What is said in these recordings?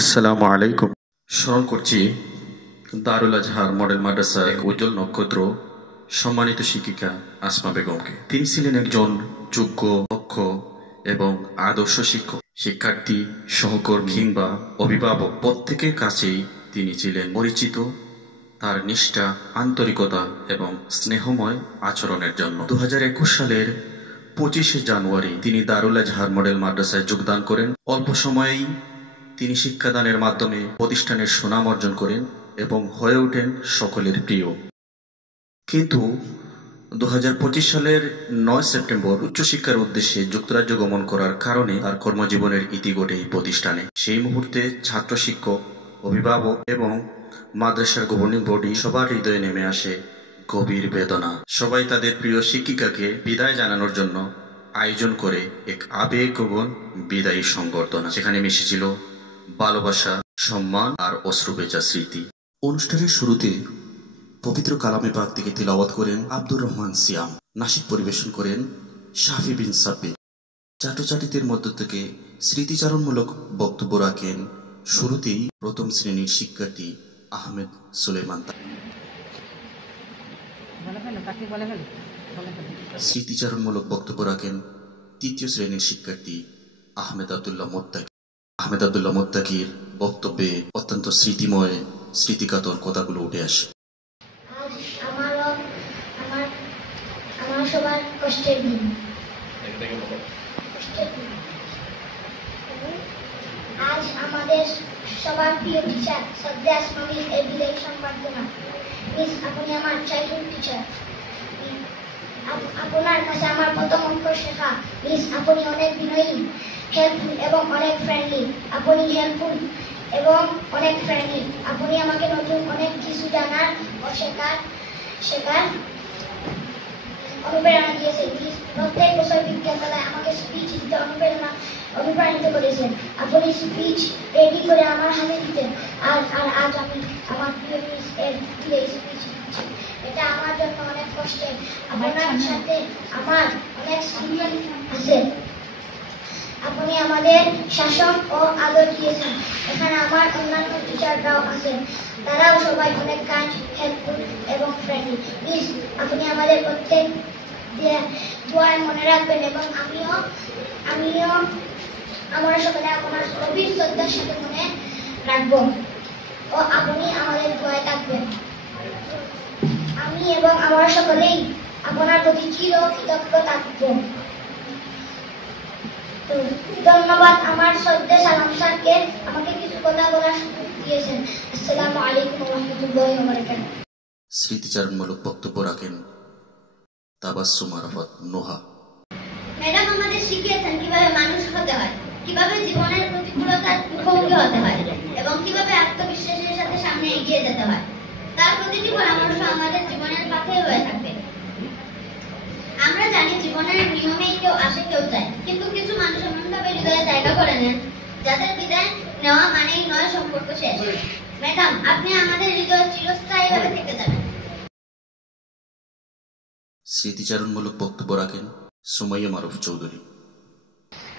আসসালামু আলাইকুম। স্মরণ করছি দারুল আজহার মডেল মাদ্রাসার এক উজ্জ্বল নক্ষত্র সম্মানিত শিক্ষিকা আসমা বেগমকে। তিনি ছিলেন একজন যোগ্য, দক্ষ এবং আদর্শ শিক্ষক। শিক্ষার্থী, সহকর্মী কিংবা অভিভাবক প্রত্যেকের কাছেই তিনি ছিলেন পরিচিত তার নিষ্ঠা, আন্তরিকতা এবং স্নেহময় আচরণের জন্য। 2021 সালের 25শে জানুয়ারি তিনি দারুল আজহার মডেল মাদ্রাসায় যোগদান করেন। অল্প সময়েই তিনি শিক্ষাদানের মাধ্যমে প্রতিষ্ঠানের সুনাম অর্জন করেন এবং হয়ে ওঠেন সকলের প্রিয়। কিন্তু 2025 সালের 9 সেপ্টেম্বর উচ্চশিক্ষার উদ্দেশ্যে যুক্তরাজ্য গমন করার কারণে তার কর্মজীবনের ইতি ঘটে এই প্রতিষ্ঠানে। সেই মুহূর্তে ছাত্র, শিক্ষক, অভিভাবক এবং মাদ্রাসার গভর্নিং বডি সবার হৃদয়ে নেমে আসে গভীর বেদনা। সবাই তাদের প্রিয় শিক্ষিকাকে বিদায় জানানোর জন্য আয়োজন করে এক আবেগঘন বিদায়ী সংবর্ধনা। সেখানে মিশেছিল ভালোবাসা, সম্মান আর অশ্রুভেজা স্মৃতি। অনুষ্ঠানের শুরুতে পবিত্র কালামে পাক থেকে তিলাওয়াত করেন আব্দুর রহমান সিয়াম। নাশিদ পরিবেশন করেন শাফি বিন সাব্বির। ছাত্রছাত্রীদের মধ্য থেকে স্মৃতিচারণমূলক বক্তব্য রাখেন শুরুতেই প্রথম শ্রেণীর শিক্ষার্থী আহমেদ সুলেমান। স্মৃতিচারণমূলক বক্তব্য রাখেন তৃতীয় শ্রেণীর শিক্ষার্থী আহমেদ আব্দুল্লাহ মোত্তাকির বক্তব্যে অত্যন্ত স্মৃতিময়, স্মৃতিকাতর কথাগুলো উঠে আসে। সবার কষ্টের দিন। আজ আমাদের সবার প্রিয় টিচার শ্রদ্ধা আসমা মিস এর বিদায়ী সংবর্ধনা। মিস, আপনি আমার চাইল্ডহুড টিচার। আপনার কাছে আমার প্রথম অঙ্ক শেখা। মিস, আপনি অনেক বিনয়ী, হেল্পফুল এবং অনেক ফ্রেন্ডলি। আপনি আমাকে নতুন অনেক কিছু জানার ও শেখার অনুপ্রেরণা দিয়েছেন। প্রত্যেক বছর বিজ্ঞান মেলায় আমাকে স্পিচ দিতে অনুপ্রাণিত করেছেন। আপনি স্পিচ রেডি করে আমার হাতে দিতেন। আর আজ আমি আমার প্রিয় মিস এর স্পিচ দিচ্ছি। এটা আমার জন্য অনেক কষ্টের। আপনার সাথে আমার অনেক স্মৃতি আছে। আপনি আমাদের শাসন ও আদর দিয়েছেন। এখানে আমার অন্যান্য টিচাররাও আছেন, তারাও সবাই অনেক কাইন্ড, হেল্পফুল এবং ফ্রেন্ডলি। প্লিজ আপনি আমাদের প্রত্যেক দোয়ায় মনে রাখবেন এবং আমিও আমরা সকলে আপনার গভীর শ্রদ্ধার সাথে মনে রাখবো ও আপনি আমাদের দোয়ায় থাকবেন। আমি এবং আমরা সকলেই আপনার প্রতি চির কৃতজ্ঞ থাকব। ধন্যবাদ আমার শ্রদ্ধা সালাম স্যারকে আমাকে কিছু কথা বলার সুযোগ দিয়েছেন। আসসালামু আলাইকুম ওয়া রাহমাতুল্লাহি ওয়া বারাকাতুহু। স্মৃতিচারণমূলক বক্তব্য রাখেন তাবাসসুম আরাফাত নোহা। ম্যাডাম আমাদের শিখিয়েছেন কিভাবে মানুষ হতে হয়, কিভাবে জীবনের প্রতিকূলতার মুখোমুখি হতে হয় এবং কিভাবে আত্মবিশ্বাসের সাথে সামনে এগিয়ে যেতে হয়। তার প্রতিটি পরামর্শ আমাদের জীবনের পথে হয়ে থাকবে। আমরা জানি জীবনের নিয়মেই কেউ আসে কেউ যায়, কিন্তু কিছু মানুষ এমনভাবে হৃদয়ে জায়গা করে নেন যাদের বিদায় নেওয়া মানেই নয় সম্পর্ক শেষ। ম্যাডাম, আপনি আমাদের হৃদয়ে চিরস্থায়ীভাবে থেকে যাবেন। স্মৃতিচারণমূলক বক্তব্য রাখেন সুমাইয়া মারুফ চৌধুরী।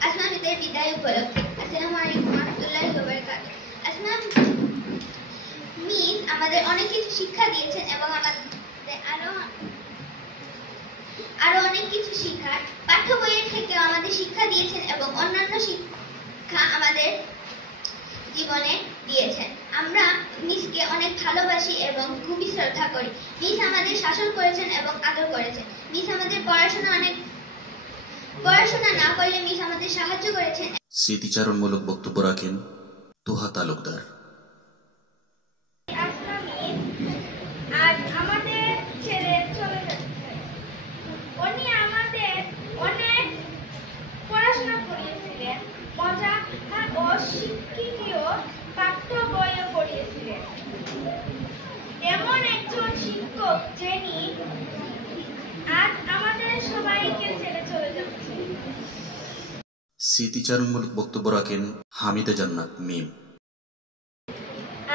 আসমা মিসের বিদায় উপলক্ষে আসসালামু আলাইকুম ওয়া রাহমাতুল্লাহি ওয়া বারাকাতুহু। আসমা মিস আমাদের অনেক কিছু শিক্ষা দিয়েছেন এবং আমাদের আরো অনেক কিছু শিক্ষার পাঠ্য বইয়ের থেকেও আমাদের শিক্ষা দিয়েছেন এবং অন্যান্য শিক্ষা আমাদের জীবনে দিয়েছেন। আমরা মিসকে অনেক ভালোবাসি এবং খুবই শ্রদ্ধা করি। মিস আমাদের শাসন করেছেন এবং আদর করেছেন। মিস আমাদের পড়াশোনা না করলে মিস আমাদের সাহায্য করেছেন। স্মৃতিচারণমূলক বক্তব্য রাখেন তোহা তালুকদার। আজ আমাদের ছেড়ে চলে যাচ্ছে। উনি আমাদের অনেক পড়াশোনা করিয়েছিলেন, মজা ও শিক্ষণীয় পাঠ্য বইও পড়িয়েছিলেন। এমন একজন শিক্ষক যিনি আজ আমাদের সবাইকে ছেড়ে চলে যাচ্ছে। স্মৃতিচারণমূলক বক্তব্য রাখেন হামিদা জান্নাত মিম।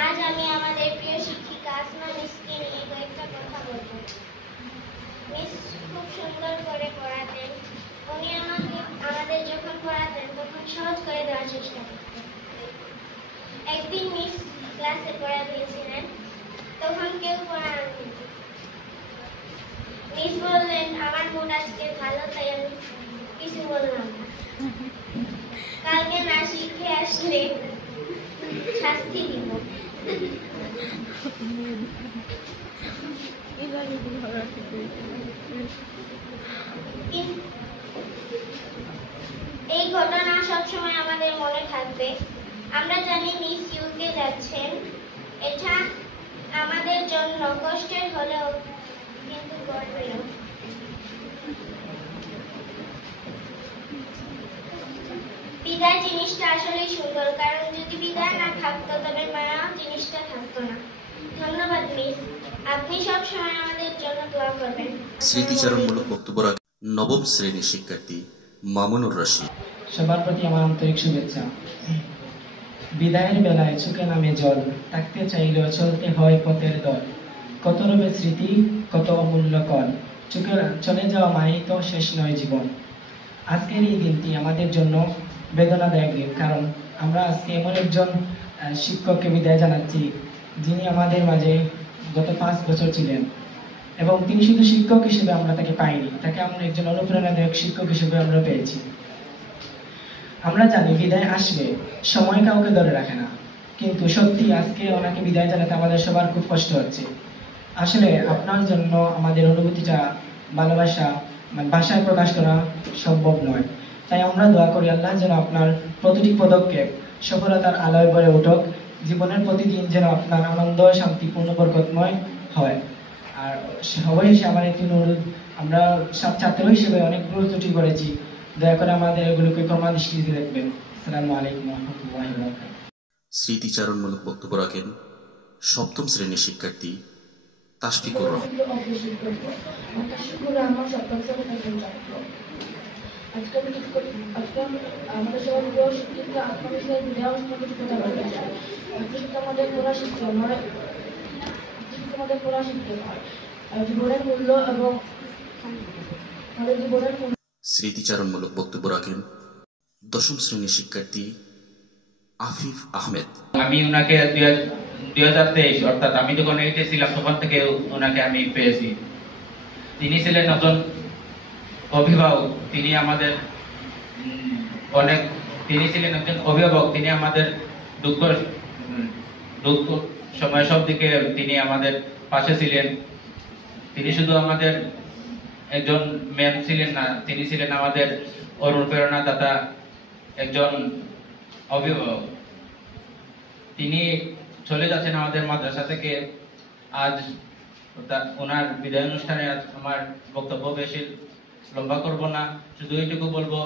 আজ আমি আমাদের প্রিয় শিক্ষিকা আসমা মিসকে নিয়ে কয়েকটা কথা বলবো। মিস খুব সুন্দর করে পড়াতেন। উনি আমাদের যখন পড়াতেন তখন সহজ করে দেওয়ার চেষ্টা করতেন। একদিন মিস ক্লাসে পড়া দিয়েছিলেন, তখন কেউ পড়াননি। মিস বললেন, আমার মুড আজকে ভালো, তাই আমি কিছু বললাম না। কালকে না শিখে আসলে শাস্তি দিব। এই ঘটনা সবসময় আমাদের মনে থাকবে। আমরা জানি মিস ইউকে যাচ্ছেন, এটা আমাদের জন্য কষ্টের হলেও কিন্তু গর্বের। বিদায় জিনিসটা আসলেই সুন্দর, কারণ যদি বিদায় না থাকতো তবে মায়া জিনিসটা থাকতো না। ধন্যবাদ মিস, আপনি সব সময় আমাদের জন্য দোয়া করবেন। স্মৃতিচারণমূলক বক্তব্য রাখেন নবম শ্রেণীর শিক্ষার্থী মামুনুর রশিদ। সবার প্রতি আমার আন্তরিক শুভেচ্ছা। বিদায়ের বেলায় চোখে নামে জল, থাকতে চাইলেও চলতে হয় পথের দল। কত রবে স্মৃতি, কত অমূল্য কল, চোখে চলে যাওয়া মানেই তো শেষ নয় জীবন। আজকের এই দিনটি আমাদের জন্য বেদনাদায়ক দিন, কারণ আমরা আজকে এমন একজন শিক্ষককে বিদায় জানাচ্ছি যিনি আমাদের মাঝে গত 5 বছর ছিলেন, এবং তিনি শুধু শিক্ষক হিসেবে আমরা তাকে পাইনি, তাকে আমরা একজন অনুপ্রেরণাদায়ক শিক্ষক হিসেবে আমরা পেয়েছি। আমরা জানি বিদায় আসবে, সময় কাউকে ধরে রাখে না, কিন্তু সত্যি আজকে ওনাকে বিদায় জানাতে আমাদের সবার খুব কষ্ট হচ্ছে। আসলে আপনার জন্য আমাদের অনুভূতিটা, ভালোবাসা ভাষায় প্রকাশ করা সম্ভব নয়। তাই আমরা দোয়া করি আল্লাহ যেন আপনার প্রতিটি পদক্ষেপ সফলতার আলোয় ভরে উঠুক, জীবনের প্রতিদিন যেন আপনার আনন্দ, শান্তিপূর্ণ, বরকতময় হয়। আর অবশেষে আমার একটি অনুরোধ, আমরা সব ছাত্র হিসেবে অনেক ভুল ত্রুটি করেছি, দয়া করে আমাদের এগুলোকে ক্ষমা দৃষ্টিতে দেখবেন। আসসালামু আলাইকুম ওয়া রাহমাতুল্লাহি ওয়া বারাকাতুহু। স্মৃতিচারণমূলক বক্তব্য রাখেন সপ্তম শ্রেণীর শিক্ষার্থী তাশফিকুর রহমান। আমার সপ্তম শ্রেণীর ছাত্র। আজকে আমাদের সবার প্রিয় শিক্ষিকা আত্মবিশ্বাস বিদ্যা কথা বলতে চাই। আমাদের পড়া শিখতে আমাদের পড়া শিখতে হয়, জীবনের মূল্য এবং আমাদের জীবনের স্মৃতিচারণমূলক বক্তব্য রাখেন দশম শ্রেণীর শিক্ষার্থী আফিফ আহমেদ। আমি ওনাকে 2023 অর্থাৎ আমি যখন 8-এ ছিলাম তখন থেকে ওনাকে আমি পেয়েছি। তিনি ছিলেন একজন অভিভাবক, তিনি ছিলেন একজন অভিভাবক, তিনি আমাদের দুঃখ সময় সব দিকে তিনি আমাদের পাশে ছিলেন। তিনি শুধু আমাদের একজন ম্যাম ছিলেন না, তিনি ছিলেন আমাদের অনুপ্রেরণাদাতা, একজন অভিভাবক। তিনি চলে যাচ্ছেন আমাদের মাদ্রাসা থেকে। আজ ওনার বিদায় অনুষ্ঠানে আজ আমার বক্তব্য বেশি লম্বা করব না, শুধু এইটুকু বলবো,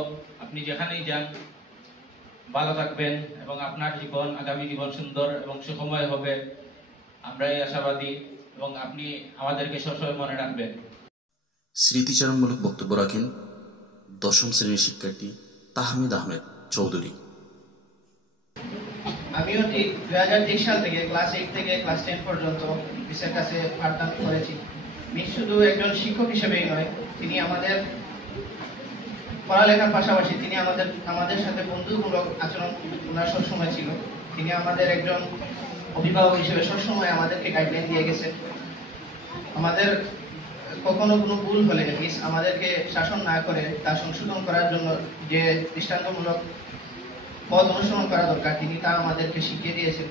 আপনি যেখানেই যান ভালো থাকবেন এবং আপনার জীবন, আগামী জীবন সুন্দর এবং সুখময় হবে, আমরা এই আশাবাদী, এবং আপনি আমাদেরকে সবসময় মনে রাখবেন। স্মৃতিচারণমূলক বক্তব্য রাখেন দশম শ্রেণীর শিক্ষার্থী তাহমিদ আহমেদ চৌধুরী। আমিও ঠিক 2023 সাল থেকে ক্লাস 8 থেকে ক্লাস 10 পর্যন্ত মিসের কাছে পাঠদান করেছি। মিস শুধু একজন শিক্ষক হিসেবেই নয়, তিনি আমাদের পড়ালেখার পাশাপাশি তিনি আমাদের সাথে বন্ধুমূলক আচরণ ওনার সবসময় ছিল। তিনি আমাদের একজন অভিভাবক হিসেবে সবসময় আমাদেরকে গাইডলাইন দিয়ে গেছেন। আমাদের কখনো কোনো ভুল হলে মিস আমাদেরকে শাসন না করে তা সংশোধন করার জন্য যে দৃষ্টান্তমূলক পথ অনুসরণ করা দরকার, তিনি তা আমাদেরকে শিখিয়ে দিয়েছেন।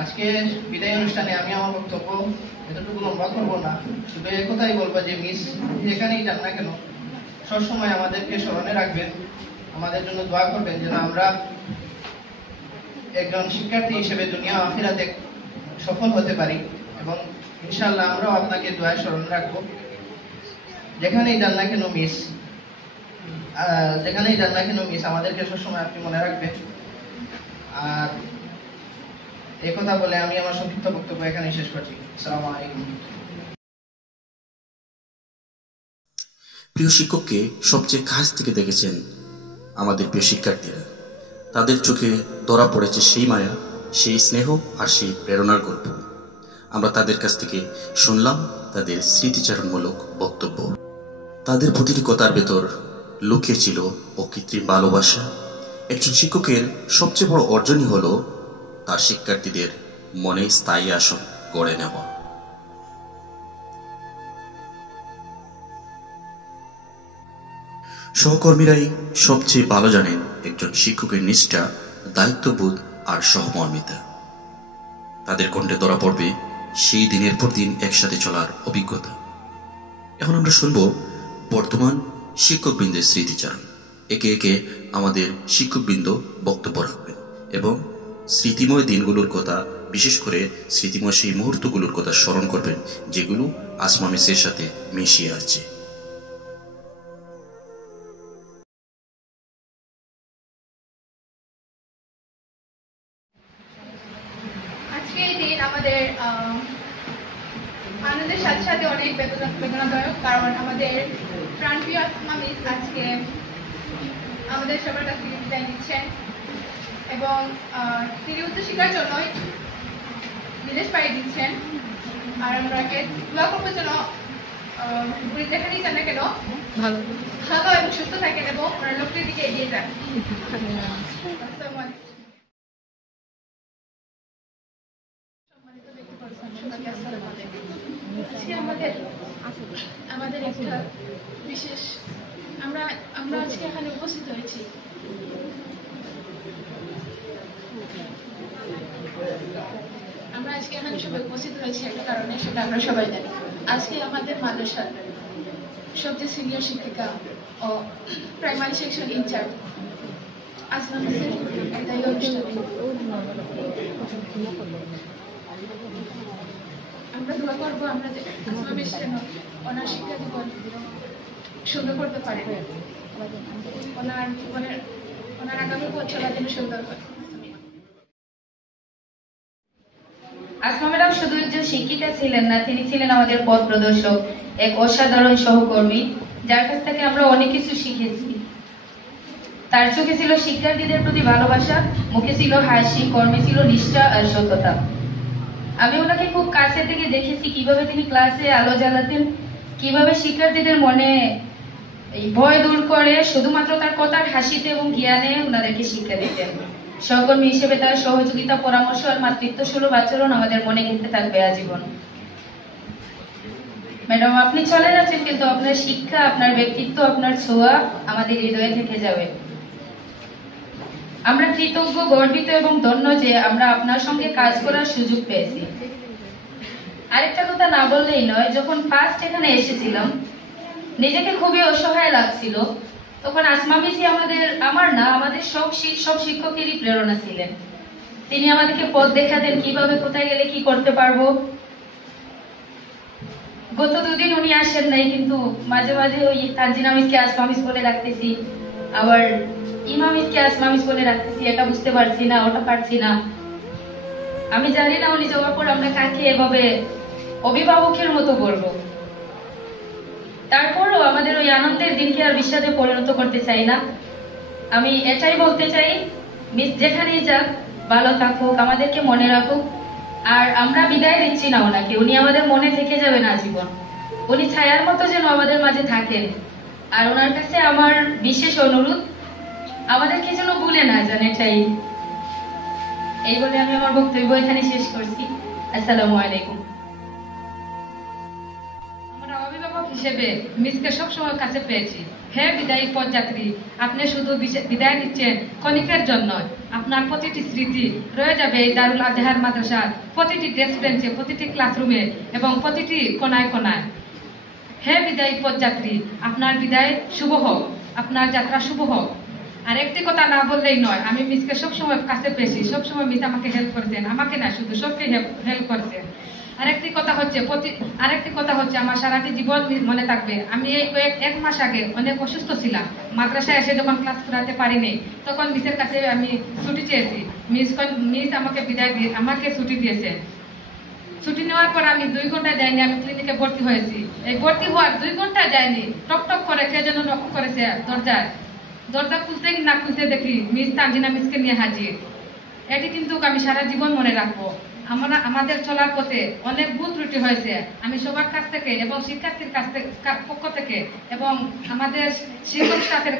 আজকে বিদায় অনুষ্ঠানে আমি আমার বক্তব্য এতটুকু লম্বা করবো না, শুধু একথাই বলবো যে মিস যেখানেই যান না কেন সবসময় আমাদেরকে স্মরণে রাখবেন, আমাদের জন্য দোয়া করবেন যেন আমরা একজন শিক্ষার্থী হিসেবে দুনিয়া আখিরাতে সফল হতে পারি, এবং ইনশাআল্লাহ আমরাও আপনাকে দোয়ায় স্মরণ রাখবো। যেখানেই যান না কেন মিস আমাদেরকে সবসময় আপনি মনে রাখবেন। আর এই কথা বলে আমি আমার সংক্ষিপ্ত বক্তব্য এখানেই শেষ করছি। আসসালামু আলাইকুম। প্রিয় শিক্ষককে সবচেয়ে কাছ থেকে দেখেছেন আমাদের প্রিয় শিক্ষার্থীরা। তাদের চোখে ধরা পড়েছে সেই মায়া, সেই স্নেহ আর সেই প্রেরণার গল্প। আমরা তাদের কাছ থেকে শুনলাম তাদের স্মৃতিচারণমূলক বক্তব্য। তাদের প্রতিটি কথার ভেতর লুকিয়ে ছিল অকৃত্রিম ভালোবাসা। একজন শিক্ষকের সবচেয়ে বড় অর্জনই হলো তার শিক্ষার্থীদের মনে স্থায়ী আসন গড়ে নেব। সহকর্মীরাই সবচেয়ে ভালো জানেন একজন শিক্ষকের নিষ্ঠা, দায়িত্ববোধ আর সহমর্মিতা। তাদের কণ্ঠে ধরা পড়বে সেই দিনের পর দিন একসাথে চলার অভিজ্ঞতা। এখন আমরা শুনব বর্তমান শিক্ষকবৃন্দের স্মৃতিচারণ। একে একে আমাদের শিক্ষকবৃন্দ বক্তব্য রাখবেন এবং স্মৃতিময় দিনগুলোর কথা, বিশেষ করে স্মৃতিময় সেই মুহূর্তগুলোর কথা স্মরণ করবেন যেগুলো আসমা মিসের সাথে মিশিয়ে আছে। আজকে এই দিন আমাদের আনন্দের সাথে সাথে অনেক বেদনাদায়ক, কারণ আমাদের প্রাণপ্রিয় আসমা মিস আজকে আমাদের সবার কাছ থেকে বিদায় নিচ্ছেন এবং তিনি উচ্চশিক্ষার জন্যই বিদেশ পাড়ি দিচ্ছেন। আর আমরা দোয়া করবো যেন উনি যেখানেই যান না কেন ভালো এবং সুস্থ থাকেন এবং ওনার লক্ষ্যের দিকে এগিয়ে যান। আজকে আমাদের একটা বিশেষ আমরা আজকে এখানে উপস্থিত হয়েছি সবাই উপস্থিত হয়েছি একটা কারণে, সেটা আমরা সবাই জানি। আজকে আমাদের মাদ্রাসার সবচেয়ে সিনিয়র শিক্ষিকা ও প্রাইমারি সেকশন ইনচার্জ আসমা মিসের বিদায়ী অনুষ্ঠানে আমরা দোয়া করবো আমরা আসমা মিস যেন ওনার শিক্ষা জীবন সুন্দর করতে পারে, ওনার আগামী পথ চলা যেন সুন্দর হয়। আসমা ম্যাডাম শুধু একজন শিক্ষিকা ছিলেন না, তিনি ছিলেন আমাদের পথ প্রদর্শক, এক অসাধারণ সহকর্মী যার কাছ থেকে আমরা অনেক কিছু শিখেছি। তার চোখে ছিল শিক্ষার্থীদের প্রতি ভালোবাসা, মুখে ছিল হাসি, কর্মে ছিল নিষ্ঠা আর সততা। আমি ওনাকে খুব কাছে থেকে দেখেছি কিভাবে তিনি ক্লাসে আলো জ্বালাতেন, কিভাবে শিক্ষার্থীদের মনে এই ভয় দূর করে শুধুমাত্র তার কথার হাসিতে এবং জ্ঞানে ওনাদেরকে শিক্ষা দিতেন। সহকর্মী হিসেবে তার সহযোগিতা, পরামর্শ আর মাতৃত্ব সুলভ আচরণ আমাদের মনে গেঁথে থাকবে আজীবন। ম্যাডাম, আপনি চলে যাচ্ছেন কিন্তু আপনার শিক্ষা, আপনার ব্যক্তিত্ব, আপনার ছোঁয়া আমাদের হৃদয়ে থেকে যাবে। আমরা কৃতজ্ঞ, গর্বিত এবং ধন্য যে আমরা আপনার সঙ্গে কাজ করার সুযোগ পেয়েছি। আরেকটা কথা না বললেই নয়, যখন ফার্স্ট এখানে এসেছিলাম নিজেকে খুবই অসহায় লাগছিল, তখন আসমা মিসি আমাদের সব শিক্ষকেরই প্রেরণা ছিলেন। তিনি আমাদেরকে পথ দেখাতেন কিভাবে কোথায় গেলে কি করতে পারবো। গত দুদিন উনি আসেন নাই, কিন্তু মাঝে মাঝে ওই তানজিনা মিসকে আসমা মিস বলে রাখতেছি, আবার ইমা মিসকে আসমা মিস বলে রাখতেছি, এটা বুঝতে পারছি না, ওটা পারছি না। আমি জানি না উনি যাওয়ার পর আমরা কাকে এভাবে অভিভাবকের মতো বলবো। তারপরও আমাদের ওই আনন্দের দিনকে আর বিষাদে পরিণত করতে চাই না। আমি এটাই বলতে চাই, মিস যেখানেই যাক ভালো থাকুক, আমাদেরকে মনে রাখুক। আর আমরা বিদায় দিচ্ছি না ওনাকে, উনি আমাদের মনে থেকে যাবেন আজীবন। উনি ছায়ার মতো যেন আমাদের মাঝে থাকেন। আর ওনার কাছে আমার বিশেষ অনুরোধ, আমাদেরকে যেন ভুলে না যান, এটাই। এই বলে আমি আমার বক্তব্য এখানে শেষ করছি। আসসালামু আলাইকুম। অভিভাবক হিসেবে মিসকে সবসময় কাছে পেয়েছি। হে বিদায়ী পথযাত্রী, আপনি শুধু বিদায় দিচ্ছেন ক্ষণিকের জন্য, আপনার প্রতিটি স্মৃতি রয়ে যাবে এই দারুল আজহার মাদ্রাসার প্রতিটি ডেস্ক বেঞ্চে, প্রতিটি ক্লাসরুমে এবং প্রতিটি কোনায় কোনায়। হে বিদায়ী পথযাত্রী, আপনার বিদায় শুভ হোক, আপনার যাত্রা শুভ হোক। আর একটি কথা না বললেই নয়, আমি মিসকে সবসময় কাছে পেয়েছি, সবসময় মিস আমাকে হেল্প করেছেন, আমাকে না শুধু সবকে হেল্প করেছেন। আরেকটি কথা হচ্ছে আমার সারাটি জীবন মনে থাকবে। আমি এই এক মাস আগে অনেক অসুস্থ ছিলাম, মাদ্রাসায় এসে যখন ক্লাস করাতে পারিনি, তখন মিসের কাছে আমি ছুটি চেয়েছি। মিস আমাকে বিদায় দিয়ে আমাকে ছুটি দিয়েছে। ছুটি নেওয়ার পর আমি 2 ঘন্টা যাইনি, আমি ক্লিনিকে ভর্তি হয়েছি। এই ভর্তি হওয়ার 2 ঘন্টা যায়নি, টক টক করে কে যেন নক করেছে দরজা খুলতে না খুলতে দেখি মিস তানজিনা মিসকে নিয়ে হাজির। এটি কিন্তু আমি সারা জীবন মনে রাখবো। আমাদের চলার পথে অনেক ভুল ত্রুটি হয়েছে। আমি সবার কাছ থেকে এবং শিক্ষার্থীর পক্ষ থেকে এবং আমাদের শিক্ষক স্টাফের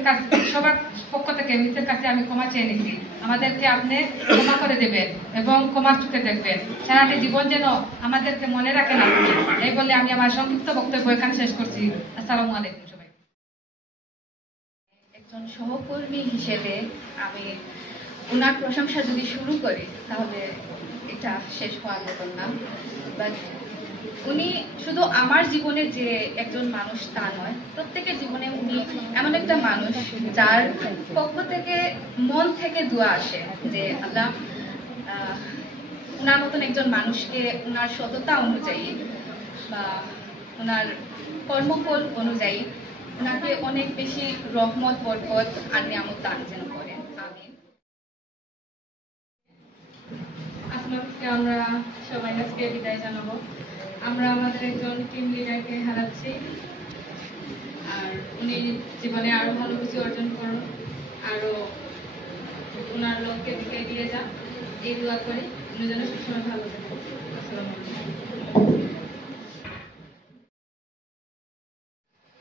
সবার পক্ষ থেকে মিসের কাছে আমি ক্ষমা চেয়ে নিচ্ছি। আমাদেরকে আপনি ক্ষমা করে দেবেন এবং ক্ষমার চোখে দেখবেন। সারাটি জীবন যেন আমাদেরকে মনে রাখেন আপনি। এই বলে আমি আমার সংক্ষিপ্ত বক্তব্য এখানে শেষ করছি। আসসালামু আলাইকুম সবাই। একজন সহকর্মী হিসেবে আমি ওনার প্রশংসা যদি শুরু করি তাহলে এটা শেষ হওয়ার মতন না। বাট উনি শুধু আমার জীবনে যে একজন মানুষ তা নয়, প্রত্যেকের জীবনে উনি এমন একটা মানুষ যার পক্ষ থেকে মন থেকে দোয়া আসে যে আল্লাহ ওনার মতন একজন মানুষকে ওনার সততা অনুযায়ী বা ওনার কর্মফল অনুযায়ী ওনাকে অনেক বেশি রহমত বরকত আর নিয়ামত দান যেন করেন। আমিন। আসমাকে আমরা সবাই আজকে বিদায় জানাবো। আমরা আমাদের একজন টিম লিডারকে হারাচ্ছি, আর উনি জীবনে আরো ভালো কিছু অর্জন করুন, আরো ওনার লক্ষ্যের দিকে এগিয়ে যান, এই দোয়া করি। উনি যেন সবসময় ভালো থাকেন। আসসালামু আলাইকুম।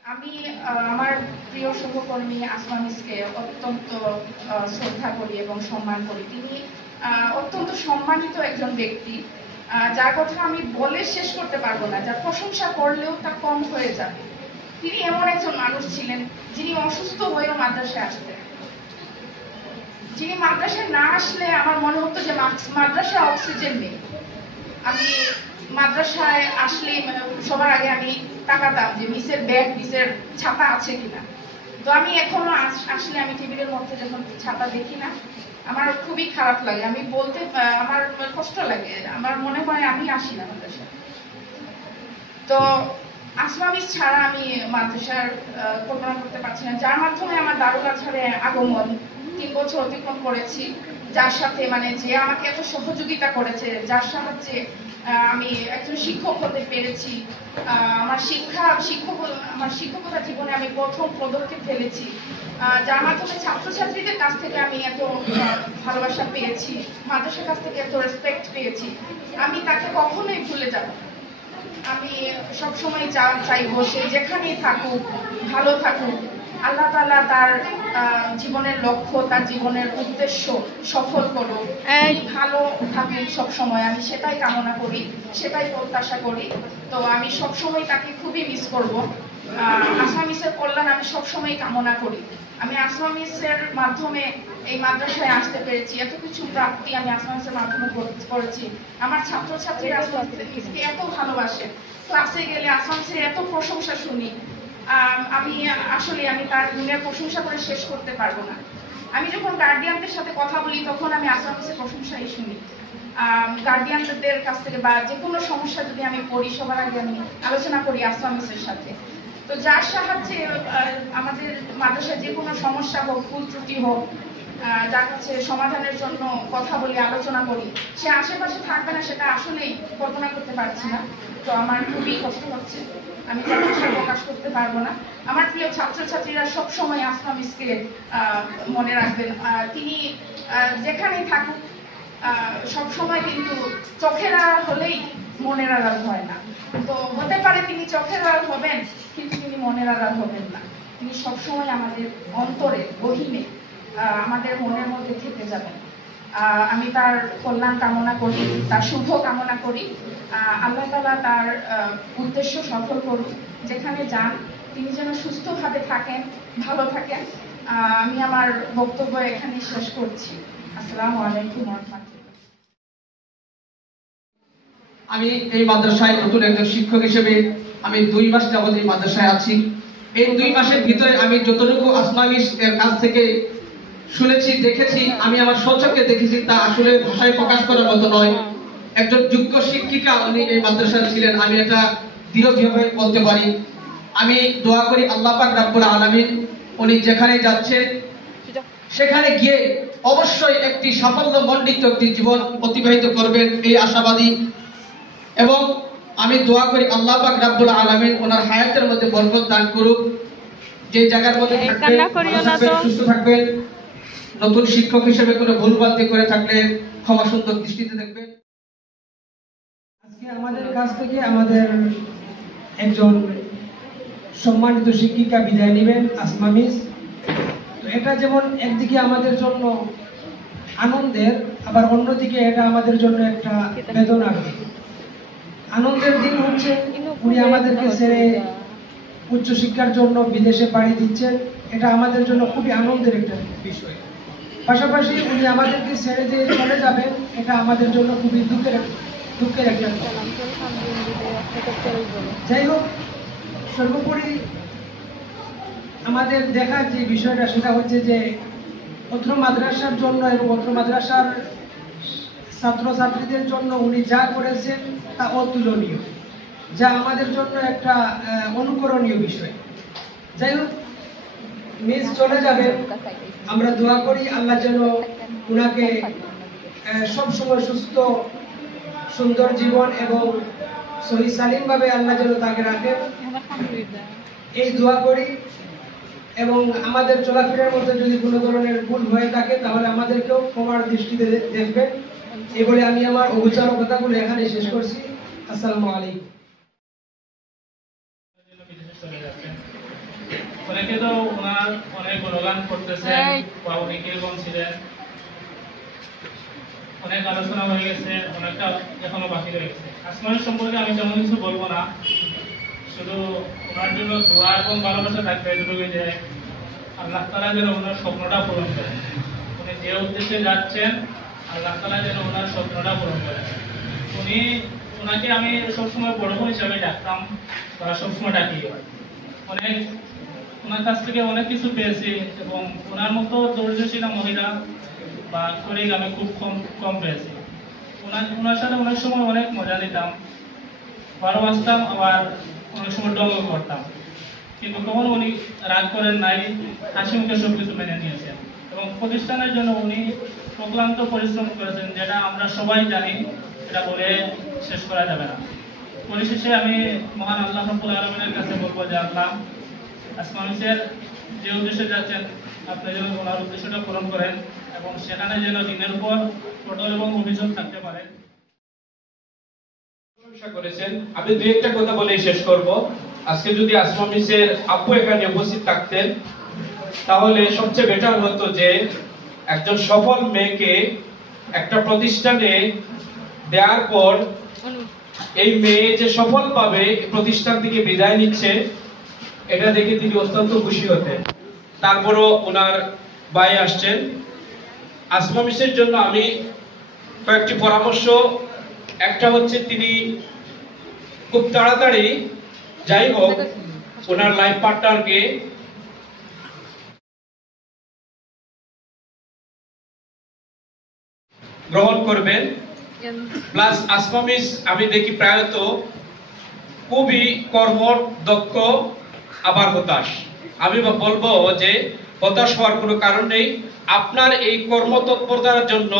আমি আমার প্রিয় সহকর্মী আসমা মিসকে অত্যন্ত শ্রদ্ধা করি এবং সম্মান করি। তিনি অত্যন্ত সম্মানিত একজন ব্যক্তি, যার কথা আমি বলে শেষ করতে পারবো না, যার প্রশংসা করলেও তা কম হয়ে যাবে। তিনি এমন একজন মানুষ ছিলেন যিনি অসুস্থ হয়েও মাদ্রাসায় আসতেন। যিনি মাদ্রাসায় না আসলে আমার মনে হতো যে মাদ্রাসায় অক্সিজেন নেই। আমি মাদ্রাসায় আসলে সবার আগে আমি তাকাতাম যে মিসের ব্যাগ, মিসের ছাতা আছে কিনা। তো আমি এখনো আসলে আমি টেবিলের মধ্যে যখন ছাতা দেখি না, আমার খুবই খারাপ লাগে। আমি বলতে আমার কষ্ট লাগে, আমার মনে হয় আমি আসি না মাদ্রাসায়। তো আসমা মিস ছাড়া আমি মাদ্রাসার কল্পনা করতে পারছি না, যার মাধ্যমে আমার দারুল আজহারে আগমন 3 বছর অতিক্রম করেছি, যার সাথে যে আমাকে এত সহযোগিতা করেছে, যার সাহায্যে আমি একজন শিক্ষক হতে পেরেছি। আমার শিক্ষকতা জীবনে আমি প্রথম পদক্ষেপ ফেলেছি, যার মাধ্যমে ছাত্রছাত্রীদের কাছ থেকে আমি এত ভালোবাসা পেয়েছি, মাদ্রাসার কাছ থেকে এত রেসপেক্ট পেয়েছি। আমি তাকে কখনোই ভুলে যাব না। আমি সবসময় চাইবো সে যেখানেই থাকুক ভালো থাকুক, আল্লাহ তাআলা তার জীবনের লক্ষ্য, তার জীবনের উদ্দেশ্য সফল করুক, ভালো থাকুক সবসময়। আমি সেটাই কামনা করি, সেটাই প্রত্যাশা করি। তো আমি সবসময় তাকে খুবই মিস করব। আসমা মিসের কল্যাণ আমি সবসময় কামনা করি। আমি আসমা মিসের মাধ্যমে এই মাদ্রাসায় আসতে পেরেছি, এত কিছু প্রাপ্তি আমি আসমা মিসের মাধ্যমে করেছি। আমার ছাত্রছাত্রীরা আসমা মিসকে এত ভালোবাসে, ক্লাসে গেলে আসমা মিসের এত প্রশংসা শুনি। আমি তার গুণের প্রশংসা করে শেষ করতে পারবো না। আমি যখন গার্ডিয়ানদের সাথে কথা বলি তখন আমি আসমা মিসের প্রশংসাই শুনি। গার্ডিয়ানদের কাছ থেকে বা যে কোনো সমস্যা যদি আমি পড়ি, সবার আগে আমি আলোচনা করি আসমা মিসের সাথে। তো যার সাহায্যে আমাদের মাদ্রাসায় যে কোনো সমস্যা হোক, ভুল ত্রুটি হোক, যার কাছে সমাধানের জন্য কথা বলি, আলোচনা করি, সে আশেপাশে থাকবে না সেটা আসলেই কল্পনা করতে পারছি না। তো আমার খুবই কষ্ট হচ্ছে, আমি তার ভাষা প্রকাশ করতে পারবো না। আমার প্রিয় ছাত্রছাত্রীরা সবসময় আসমা মিসকে মনে রাখবেন। তিনি যেখানেই থাকুক সবসময় কিন্তু চোখের আড়াল হলেই মনের আড়াল হয় না। তো হতে পারে তিনি চোখের আড়াল হবেন, কিন্তু তিনি মনের আড়াল হবেন না। তিনি সবসময় আমাদের অন্তরে, গহীনে, আমাদের মনের মধ্যে থেকে যাবেন। আমি তার কল্যাণ কামনা করি, তার শুভ কামনা করি। আল্লাহ তাআলা তার উদ্দেশ্য সফল করুন। যেখানে যান তিনি যেন সুস্থভাবে থাকেন, ভালো থাকেন। আমি আমার বক্তব্য এখানে শেষ করছি। আসসালামু আলাইকুম ওয়া রাহমাতুল্লাহ। আমি এই মাদ্রাসায় নতুন একজন শিক্ষক হিসেবে আমি 2 মাস যাবত এই মাদ্রাসায় আছি। এই 2 মাসের ভিতরে আমি যতটুকু আসমা মিস এর কাছ থেকে শুনেছি, দেখেছি, আমি আমার স্বচক্ষে দেখেছি, তা আসলে ভাষায় প্রকাশ করার মতো নয়। একজন যোগ্য শিক্ষিকা উনি এই মাদ্রাসায় ছিলেন, আমি এটা দৃঢ়ভাবে বলতে পারি। আমি দোয়া করি আল্লাহ পাক রব্বুল আলামিন উনি যেখানে যাচ্ছেন সেখানে গিয়ে অবশ্যই একটি সাফল্যমণ্ডিত একটি জীবন অতিবাহিত করবেন, এই আশাবাদী। এবং আমি দোয়া করি আল্লাহ পাক রব্বুল আলামিন ওনার হায়াতের মধ্যে বরকত দান করুক। যে জায়গার মধ্যে থাকবেন, সুস্থ থাকবেন। নতুন শিক্ষক হিসেবে কোনো ভুলভ্রান্তি করে থাকলে ক্ষমা সুন্দর দৃষ্টিতে দেখবেন। আজকে আমাদের কাছ থেকে আমাদের একজন সম্মানিত শিক্ষিকা বিদায় নেবেন, আসমা মিস। তো এটা যেমন একদিকে আমাদের জন্য আনন্দের, আবার অন্যদিকে এটা আমাদের জন্য একটা বেদনার দিন। আনন্দের দিন হচ্ছে উনি আমাদেরকে ছেড়ে উচ্চশিক্ষার জন্য বিদেশে পাড়ি দিচ্ছেন, এটা আমাদের জন্য খুবই আনন্দের একটা বিষয়। পাশাপাশি উনি আমাদেরকে ছেড়ে দিয়ে চলে যাবেন, এটা আমাদের জন্য খুবই দুঃখের একটা। যাই হোক, সর্বোপরি আমাদের দেখার যে বিষয়টা সেটা হচ্ছে যে অত্র মাদ্রাসার জন্য এবং অত্র মাদ্রাসার ছাত্রছাত্রীদের জন্য উনি যা করেছেন তা অতুলনীয়, যা আমাদের জন্য একটা অনুকরণীয় বিষয়। যাই হোক, মিস চলে যাবেন, আমরা দোয়া করি আল্লাহ যেন উনাকে সবসময় সুস্থ সুন্দর জীবন এবং সহি সালিম ভাবে আল্লাহ যেন তাকে রাখেন, এই দোয়া করি। এবং আমাদের চলাফেরার মধ্যে যদি কোনো ধরনের ভুল হয়ে থাকে তাহলে আমাদেরকেও ক্ষমার দৃষ্টিতে দেখবেন। এই বলে আমি আমার অবিচার কথাগুলো এখানে শেষ করছি। আসসালামু আলাইকুম। অনেকে তো ওনার অনেক গুণগান করতেছেন বা উনি কিরকম ছিলেন, অনেক আলোচনা হয়ে গেছে, অনেকটা এখনো বাকি রয়ে গেছে। আসমানের সম্পর্কে আমি তেমন কিছু বলবো না, শুধু ওনার জন্য দোয়া এবং ভালোবাসা থাকবে এটুকুই যে আল্লাহ তাআলা যেন ওনার স্বপ্নটা পূরণ করেন। উনি যে উদ্দেশ্যে যাচ্ছেন আল্লাহ তাআলা যেন ওনার স্বপ্নটা পূরণ করেন। ওনাকে আমি সবসময় বড় বোন হিসাবে ডাকতাম বা সবসময় ডাকি। ওনার কাছ থেকে অনেক কিছু পেয়েছি এবং ওনার মতো ধৈর্যশীলা মহিলা বা কলিগ আমি খুব কম পেয়েছি। ওনার সাথে অনেক সময় অনেক মজা নিতাম, ভালোবাসতাম, আবার অনেক সময় ডঙ্গ করতাম, কিন্তু কখনো উনি রাগ করেন নাই, হাসি মুখে সবকিছু মেনে নিয়েছেন এবং প্রতিষ্ঠানের জন্য উনি অক্লান্ত পরিশ্রম করেছেন, যেটা আমরা সবাই জানি, এটা বলে শেষ করা যাবে না। পরিশেষে আমি মহান আল্লাহ রাব্বুল আলামিনের কাছে বলবো যে আল্লাহ, আসমা মিসের যে উদ্দেশ্যে যাচ্ছেন আপনি যেন ওনার উদ্দেশ্যটা পূরণ করেন এবং সেখানে যেন দিনের উপর কঠোর এবং অভিযোগ থাকতে পারে। করেছেন। আমি দুই একটা কথা বলেই শেষ করব। আজকে যদি আসমা মিসের আপু এখানে উপস্থিত থাকতেন তাহলে সবচেয়ে বেটার হতো যে একজন সফল মেয়েকে একটা প্রতিষ্ঠানে দেওয়ার পর এই মেয়ে যে সফল পাবে প্রতিষ্ঠান থেকে বিদায় নিচ্ছে, এটা দেখে তিনি অত্যন্ত খুশি হতেন। তারপরও ওনার ভাই আসছেন। আসমা মিসের জন্য আমি কয়েকটি পরামর্শ, একটা হচ্ছে তিনি খুব তাড়াতাড়ি যাই হোক ওনার লাইফ পার্টনারকে গ্রহণ করবেন। প্লাস আসমা মিস আমি দেখি প্রায়ত খুবই কর্মদক্ষ আবার হতাশ। আমি বলবো যে হতাশ হওয়ার কোনো কারণ নেই। আপনার এই কর্মতৎপরতার জন্য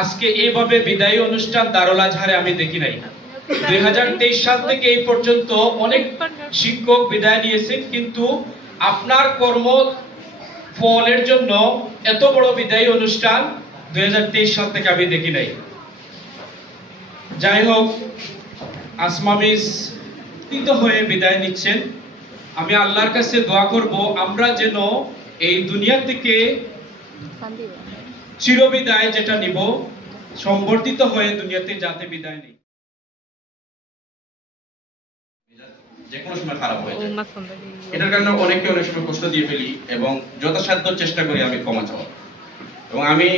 আজকে এইভাবে বিদায়ী অনুষ্ঠান দারুল আজহারে আমি দেখি নাই। 2023 সাল থেকে এই পর্যন্ত অনেক শিক্ষক বিদায় নিয়েছেন, কিন্তু আপনার কর্ম ফলের জন্য এত বড় বিদায়ী অনুষ্ঠান 2023 সাল থেকে আমি দেখি নাই। যাই হোক, আসমা মিস হয়ে বিদায় নিচ্ছেন। আমি আল্লাহর কাছে দোয়া করব আমরা যেন এই দুনিয়া থেকে চিরবিদায় যেটা নিব, সংবর্ধিত হয়ে দুনিয়াতে যাতে বিদায় নেই। যে কোনো সময় খারাপ হয়ে যায়, এটার কারণে অনেক সময় কষ্ট দিয়ে ফেলি এবং যথাসাধ্য চেষ্টা করি আমি ক্ষমা চাওয়ার। এবং আমি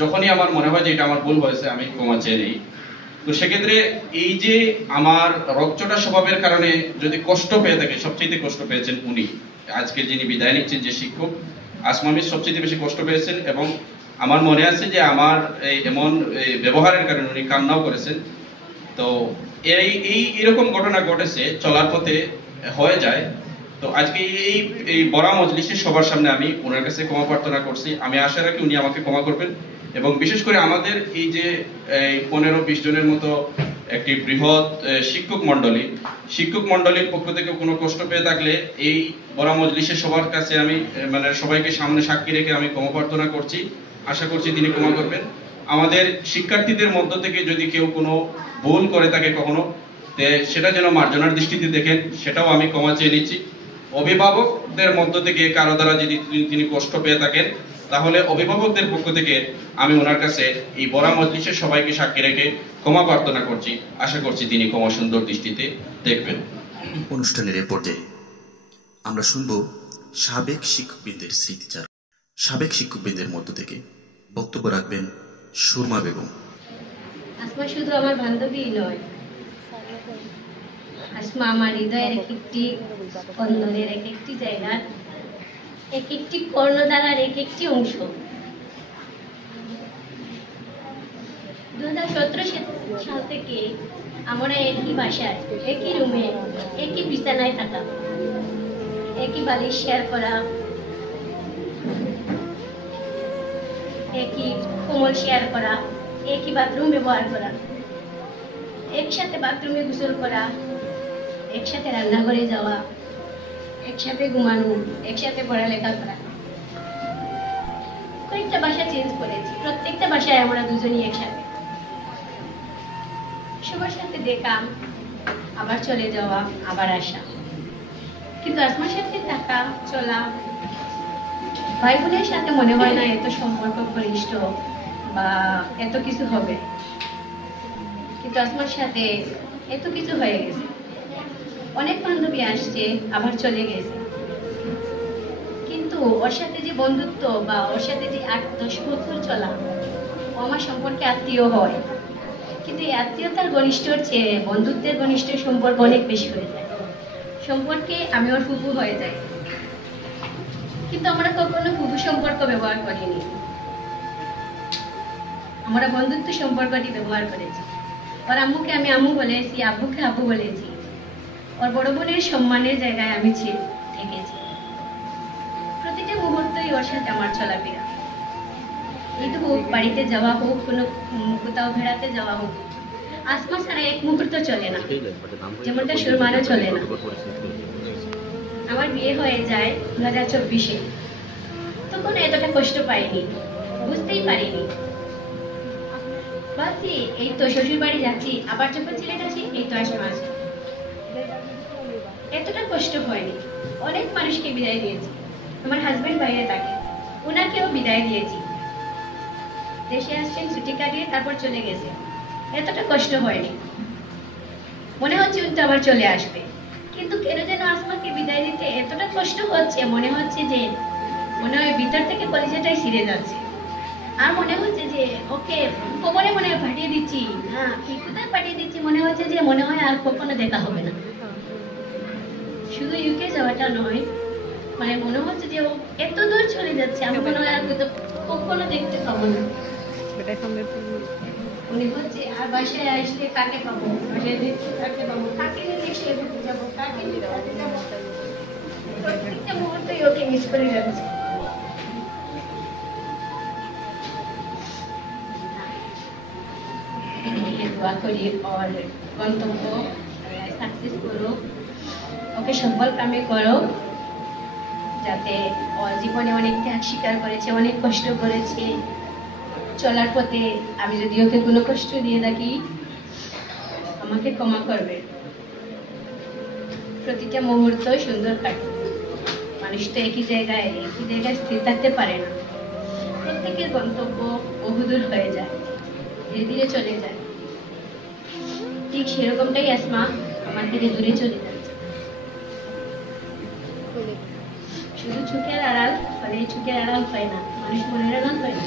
যখনই আমার মনে হয় যে এটা আমার ভুল হয়েছে আমি ক্ষমা চেয়ে নিই। তো সেক্ষেত্রে এই যে আমার রকচটা স্বভাবের কারণে যদি কষ্ট পেয়ে থাকে, সবচেয়ে কষ্ট পেয়েছেন উনি, আজকে যিনি বিদায় নিচ্ছেন যে শিক্ষক আসমা মিস সবচেয়ে বেশি কষ্ট পেয়েছেন। এবং আমার মনে আছে যে আমার এমন ব্যবহারের কারণে উনি কান্নাও করেছেন। তো এরকম ঘটনা ঘটেছে, চলার পথে হয়ে যায়। তো আজকে এই বড় মজলিসে সবার সামনে আমি ওনার কাছে ক্ষমা প্রার্থনা করছি। আমি আশা রাখি উনি আমাকে ক্ষমা করবেন এবং বিশেষ করে আমাদের এই যে 15-20 জনের মতো একটি বৃহৎ শিক্ষক মন্ডলীর পক্ষ থেকে কোনো কষ্ট পেয়ে থাকলে এই বড় মজলিসে সবার কাছে আমি সবাইকে সামনে সাক্ষী রেখে আমি ক্ষমা প্রার্থনা করছি। আশা করছি তিনি ক্ষমা করবেন আমাদের শিক্ষার্থীদের মধ্য থেকে যদি কেউ কোনো ভুল করে থাকে কখনো, সেটা যেন মার্জনার দৃষ্টিতে দেখেন, সেটাও আমি ক্ষমা চেয়ে নিচ্ছি। অভিভাবকদের মধ্য থেকে কারো দ্বারা যদি তিনি কষ্ট পেয়ে থাকেন, তাহলে অভিভাবকদের পক্ষ থেকে আমি ওনার কাছে এই বড় মজলিসের সবাইকে সাক্ষী রেখে ক্ষমা প্রার্থনা করছি। আশা করছি তিনি ক্ষমা সুন্দর দৃষ্টিতে দেখবেন। অনুষ্ঠানের এ পর্যায়ে আমরা শুনব সাবেক শিক্ষকবৃন্দের স্মৃতিচার। সাবেক শিক্ষকবৃন্দের মধ্য থেকে বক্তব্য রাখবেন সুরমা বেগম। আসমা শুধু আমার বান্ধবী নয়, আসমা আমার হৃদয়ের এক একটি স্পন্দনের এক একটি জায়গার এক একটি কর্ণধারার এক একটি অংশ। 2017 সাল থেকে আমরা একই বাসায়, একই রুমে, একই বিছানায় থাকা, একই বালিশ শেয়ার করা, একই কোমল শেয়ার করা, একই বাথরুম ব্যবহার করা, একসাথে বাথরুমে গোসল করা, একসাথে রান্নাঘরে যাওয়া, একসাথে ঘুমানো, একসাথে পড়ালেখা করা। কয়েকটা বাসা চেঞ্জ করেছি, প্রত্যেকটা বাসায় আমরা দুজনই একসাথে, সবার সাথে দেখা, আবার চলে যাওয়া, আবার আসা। কিন্তু আসমার সাথে থাকা চলা, ভাই বোনের সাথে মনে হয় না এত সম্পর্ক ঘনিষ্ঠ বা এত কিছু হবে, কিন্তু আসমার সাথে এত কিছু হয়ে গেছে। অনেক বান্ধবী আসছে, আবার চলে গেছে, কিন্তু ওর সাথে যে বন্ধুত্ব বা ওর সাথে যে 8-10 বছর চলা, ও আমার সম্পর্কে আত্মীয় হয়। কিন্তু এই আত্মীয়তার ঘনিষ্ঠর চেয়ে বন্ধুত্বের ঘনিষ্ঠ সম্পর্ক অনেক বেশি হয়ে যায়। সম্পর্কে আমি ওর ফুফু হয়ে যাই, কিন্তু আমরা কখনো ফুফু সম্পর্ক ব্যবহার করিনি, আমরা বন্ধুত্ব সম্পর্কটি ব্যবহার করেছি। ওর আম্মুকে আমি আম্মু বলেছি, আব্বুকে আব্বু বলেছি। ওর বড় বোনের সম্মানের জায়গায় আমি থেকেছি। প্রতিটা মুহূর্তই ওর সাথে আমার চলাফেরা, ঈদ হোক, বাড়িতে যাওয়া হোক, কোনো কোথাও বেড়াতে যাওয়া হোক, আসমা ছাড়া এক মুহূর্ত চলে না, যেমনটা সুরমারও চলে না। আমার বিয়ে হয়ে যায় 2024-এ, তখন এতটা কষ্ট পাইনি, বুঝতেই পারিনি। ভাবছি এই তো শ্বশুর বাড়ি যাচ্ছি, আবার যখন ছেলেটা আসি এই তো আসমা আসে। এতটা কষ্ট হয়নি। অনেক মানুষকে বিদায় দিয়েছি, আমার হাজবেন্ড বাইরে থাকে, ওনাকেও বিদায় দিয়েছি। দেশে আসছেন, ছুটি কাটিয়ে তারপর চলে গেছে, এতটা কষ্ট হয়নি। মনে হচ্ছে উনি তো আবার চলে আসবে, কিন্তু কেন যেন আসমাকে বিদায় দিতে এতটা কষ্ট হচ্ছে, মনে হচ্ছে যে মনে হয় ভিতর থেকে কলিজাটাই ছিঁড়ে যাচ্ছে। আর মনে হচ্ছে যে ওকে কোমরে মনে হয় পাঠিয়ে দিচ্ছি, হ্যাঁ কোথায় পাঠিয়ে দিচ্ছি, মনে হচ্ছে যে মনে হয় আর কখনো দেখা হবে না। শুধু ইউকে যাওয়াটা নয়, মানে মনে হচ্ছে যে ও এত দূর চলে যাচ্ছে, আমি মনে হয় আর কখনো দেখতে পাবো না। উনি বলছে আর বাসায় আসলে কাকে পাবো, বাসায় দেখতে কাকে পাবো, কাকে নিয়ে সে ঘুরতে যাবো, কাকে নিয়ে কাকে যাবো, প্রত্যেকটা মুহূর্তেই ওকে মিস করে যাচ্ছে। দোয়া করি ওর গন্তব্য সাকসেস করো, ওকে সফল কামে করো, যাতে ও জীবনে অনেক ত্যাগ স্বীকার করেছে, অনেক কষ্ট করেছে। চলার পথে আমি যদি ওকে কোনো কষ্ট দিয়ে থাকি আমাকে ক্ষমা করবে। প্রতিটা মুহূর্ত সুন্দর কাটে। মানুষ তো একই জায়গায় স্থির থাকতে পারে না, প্রত্যেকের গন্তব্য বহুদূর হয়ে যায়, ধীরে ধীরে চলে যায়। ঠিক সেরকমটাই আসমা আমার থেকে দূরে চলে যাচ্ছে। শুধু চোখের আড়াল, মানে চোখের আড়াল হয় না, মানুষ মনের আড়াল হয় না।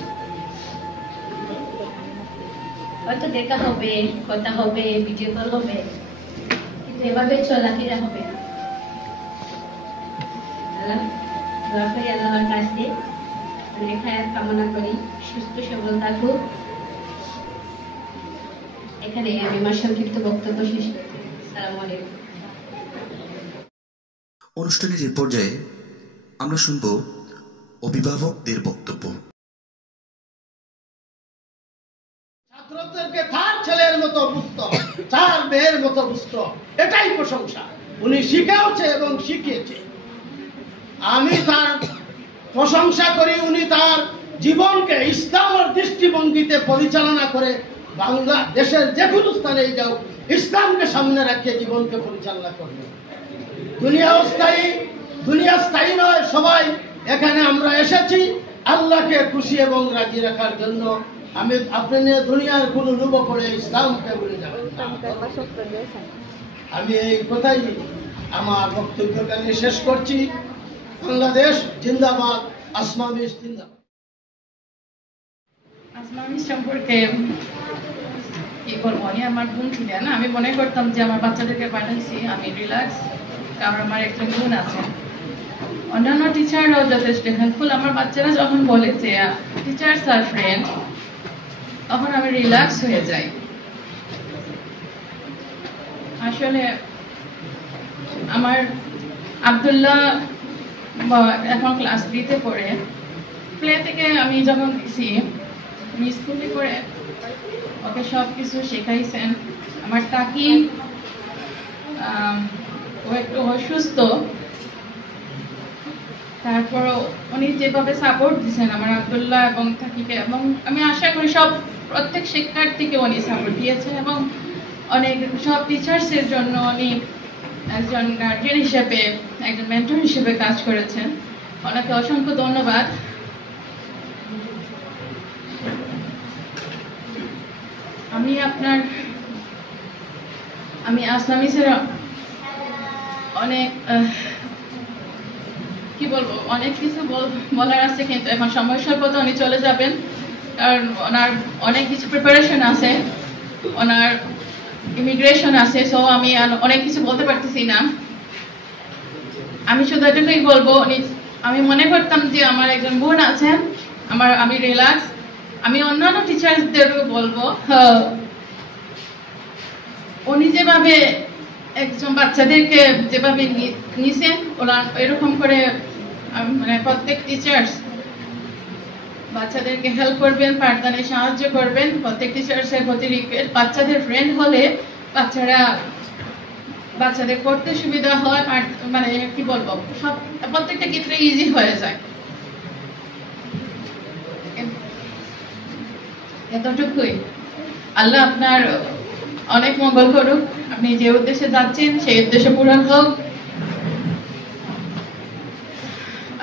হয়তো দেখা হবে, কথা হবে, ভিডিও কল হবে, কিন্তু এভাবে চলাফেরা হবে না। দোয়া করি আল্লাহর কাছে, অনেক হায়াত কামনা করি, সুস্থ সবল থাকুক। এখানে আমি আমার সংক্ষিপ্ত বক্তব্য শেষ করছি। আসসালামু আলাইকুম। অনুষ্ঠানের এই পর্যায়ে আমরা শুনব অভিভাবকদের বক্তব্য। ছাত্রদেরকে তার ছেলের মতো বুঝতো, তার মেয়ের মতো বুঝতো, এটাই প্রশংসা। উনি শিখেওছে এবং শিখিয়েছে। আমি তার প্রশংসা করি, উনি তার জীবনকে ইসলামের দৃষ্টিভঙ্গিতে পরিচালনা করে বাংলাদেশের যে কোনো স্থানে যাও ইসলামকে সামনে রাখিয়ে জীবনকে পরিচালনা করবে। দুনিয়া স্থায়ী নয়। সবাই এখানে আমরা এসেছি আল্লাহকে খুশি এবং রাজি রাখার জন্য। আপনি দুনিয়ার কোনো লোভ করে ইসলামকে ভুলে যাবেন না। আমি এই কথাই আমার বক্তব্যকে শেষ করছি। বাংলাদেশ জিন্দাবাদ, আসমা মিস জিন্দাবাদ। আসমা মিস সম্পর্কে কি বলবো, উনি আমার বোন ছিলেন। আমি মনে করতাম যে আমার বাচ্চাদেরকে পাঠাইছি আমি রিল্যাক্স, কারণ আমার একজন বোন আছে। অন্যান্য টিচাররাও যথেষ্ট হেল্পফুল। আমার বাচ্চারা যখন বলে যে টিচার্স আর ফ্রেন্ড, তখন আমি রিল্যাক্স হয়ে যাই। আসলে আমার আব্দুল্লাহ এখন ক্লাস 3-তে পড়ে। প্লে থেকে আমি যখন দিছি, আমি স্কুলে করে ওকে সব কিছু শেখাইছেন। আমার টাকি ও একটু অসুস্থ, তারপরও উনি যেভাবে সাপোর্ট দিচ্ছেন আমার আব্দুল্লাহ এবং তাকিকে, এবং আমি আশা করি প্রত্যেক শিক্ষার্থীকে উনি সাপোর্ট দিয়েছেন এবং অনেক সব টিচার্সের জন্য উনি একজন গার্জিয়ান হিসেবে, একজন মেন্টর হিসেবে কাজ করেছেন। ওনাকে অসংখ্য ধন্যবাদ। আমি আসমা মিসের অনেক কি বলবো, অনেক কিছু বলার আছে, কিন্তু এখন সময় স্বল্পতা, উনি চলে যাবেন। কারণ ওনার অনেক কিছু প্রিপারেশন আছে, ওনার ইমিগ্রেশন আছে। সো আমি অনেক কিছু বলতে পারতেছি না। আমি শুধু এটুকুই বলবো, আমি মনে করতাম যে আমার একজন বোন আছেন, আমি রিল্যাক্স। আমি অন্যান্য টিচার্সদেরও বলবো, উনি যেভাবে একজন বাচ্চাদেরকে যেভাবে নিছেন, ওরা এরকম করে মানে প্রত্যেক টিচার্স বাচ্চাদেরকে হেল্প করবেন, পাঠদানে সাহায্য করবেন। প্রত্যেক টিচার্সের প্রতি রিকোয়েস্ট, বাচ্চাদের ফ্রেন্ড হলে বাচ্চাদের পড়তে সুবিধা হয়, মানে কি বলবো, সব প্রত্যেকটা ক্ষেত্রে ইজি হয়ে যায়। এতটুকুই। আল্লাহ আপনার অনেক মঙ্গল করুক। আপনি যে উদ্দেশ্যে যাচ্ছেন সেই উদ্দেশ্য পূরণ হোক।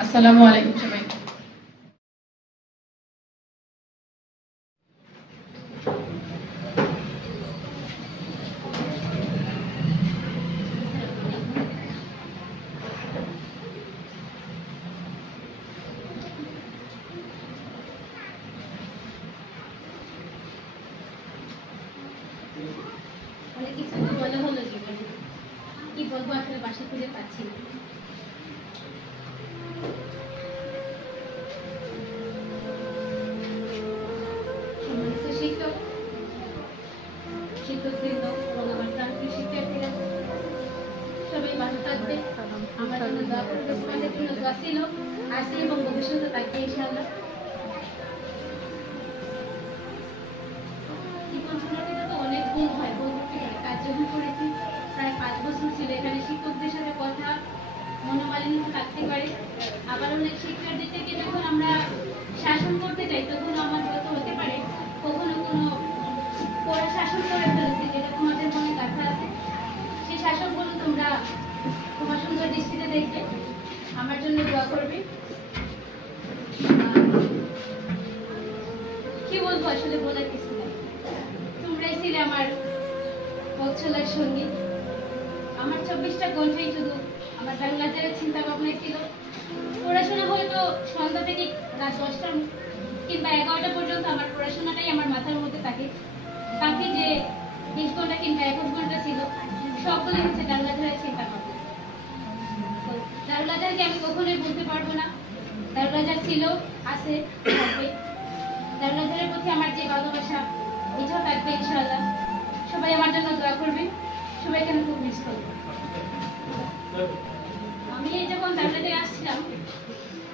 আসসালামু আলাইকুম সবাই। অনেক কিছু বলা হলো জীবনে, কি বলবো আসলে বাসা খুঁজে পাচ্ছি না। সম্মানিত শিক্ষকবৃন্দ এবং আমার প্রান্তীয় শিক্ষার্থীরা, সবাই ভালো থাকবে। আমার জন্য দোয়া করবে, তোমাদের জন্য দোয়া ছিল, আছে এবং ভবিষ্যতে থাকবে ইনশাআল্লাহ। অনেক গুণ হয়, কার্যক্রম করেছি প্রায় 5 বছর ছিল এখানে। শিক্ষকদের সাথে কথা, মনোমালিন্য থাকতে পারে। আবার অনেক শিক্ষার্থী থেকে যখন আমরা শাসন করতে যাই, তখন আমার হয়তো হতে পারে কখনো কোনো পড়া শাসন করে ফেলেছি, যেটা তোমাদের মনে কথা আছে। সেই শাসনগুলো তোমরা তোমার সুন্দর দৃষ্টিতে দেখবে, আমার জন্য দোয়া করবে। কি বলবো, আসলে বলার কিছু নেই। তোমরাই ছিলে আমার পথ চলার সঙ্গী। আমার 24টা ঘন্টাই শুধু আমার বাংলাদেশের চিন্তা ভাবনায় ছিল। পড়াশোনা হয়তো সন্ধ্যা থেকে রাত 10টা কিংবা 11টা পর্যন্ত আমার পড়াশোনাটাই আমার মাথার মধ্যে থাকে। বাকি যে 20 ঘন্টা কিংবা 21 ঘন্টা ছিল, সবগুলো হচ্ছে বাংলাদেশের চিন্তা ভাবনা। দারুল আজহারকে আমি কখনোই বলতে পারবো না। দারুল আজহার ছিল, আছে, থাকবে। দারুল আজহারের প্রতি আমার যে ভালোবাসা, এটাও থাকবে ইনশাআল্লাহ। সবাই আমার জন্য দোয়া করবে, সবাইকে আমি খুব মিস করবো। আমি যখন দারুলাতে আসছিলাম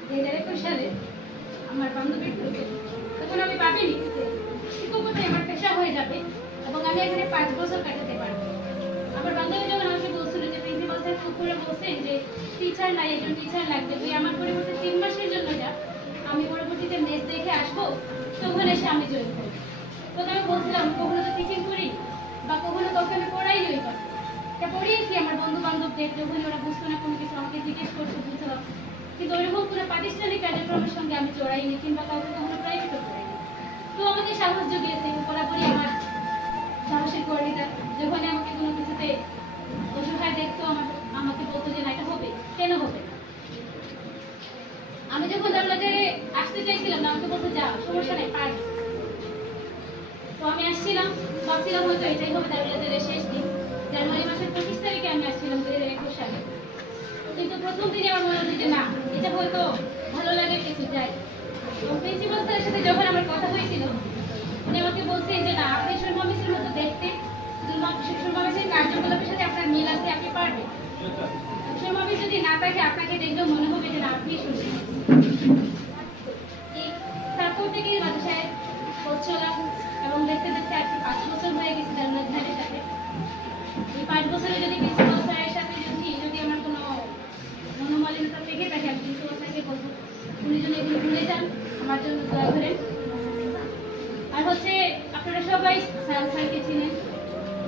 2021 সালে আমার বান্ধবীর গ্রুপে, তখন আমি ভাবিনি শিক্ষকতাই আমার পেশা হয়ে যাবে এবং আমি এখানে 5 বছর কাটাতে পারবো। আমার বান্ধবী যখন আমাকে বলছিল যে প্রিন্সিপাল স্যার খুব করে বলছেন যে টিচার নাই, একজন টিচার লাগবে, তুই আমার পরিবর্তে 3 মাসের জন্য যা, আমি পরবর্তীতে মেস দেখে আসবো, তখন এসে আমি জয়েন করবো। প্রথমে বলছিলাম কখনো তো টিচিং করি বা কখনো কাউকে আমি পড়াই নই, এটা পড়িয়েছি আমার বন্ধু বান্ধবদের, যখন ওরা বুঝতো না কোনো কিছু আমাকে জিজ্ঞেস করতো, বুঝলাম। কিন্তু ওইরকম কোনো প্রাতিষ্ঠানিক কার্যক্রমের সঙ্গে আমি জড়াইনি কিংবা কাউকে কখনো প্রাইভেটও করাইনি। তো আমাকে সাহস জুগিয়েছে বরাবরই আমার সাহসের কর্মীরা, যখন আমাকে কোনো কিছুতে অসহায় দেখতো আমাকে বলতো যে না এটা হবে, কেন হবে না। আমি যখন দারুলাজারে আসতে চাইছিলাম না, আমাকে বলতো যা, সমস্যা নেই, পারবি। তো আমি আসছিলাম, ভাবছিলাম হয়তো এটাই হবে দারুলাজারের শেষ দিন। জানুয়ারি মাসের 25 তারিখে আমি আসছিলাম 2021 সালে। কিন্তু প্রথম দিনে আমার মনে হচ্ছে যে না, এটা হয়তো ভালো লাগে কিছু যাই। প্রিন্সিপাল স্যারের সাথে যখন আমার কথা হয়েছিল, উনি আমাকে বলছেন যে না, আপনি সুরমা মিসের মতো দেখতে, সুরমা মিসের কার্যকলাপের সাথে আপনার মিল আছে, আপনি পারবেন। সুরমা মিস যদি না থাকে, আপনাকে দেখলেও মনে হবে যে না, আপনি শুনছেন। তারপর থেকে মাদ্রাসায় পড়ছিলাম এবং দেখতে দেখতে আজকে 5 বছর হয়ে গেছে দারুল আজহারের সাথে। এই 5 বছরে যদি প্রিন্সিপাল স্যারের সাথে যদি আমার কোনো মনোমালিন্যতা থেকে থাকে, আমি প্রিন্সিপাল স্যারকে বলবো উনি যদি এগুলো ভুলে যান, আমার জন্য দয়া করেন। আর হচ্ছে আপনারা সবাই স্যারকে চিনেন,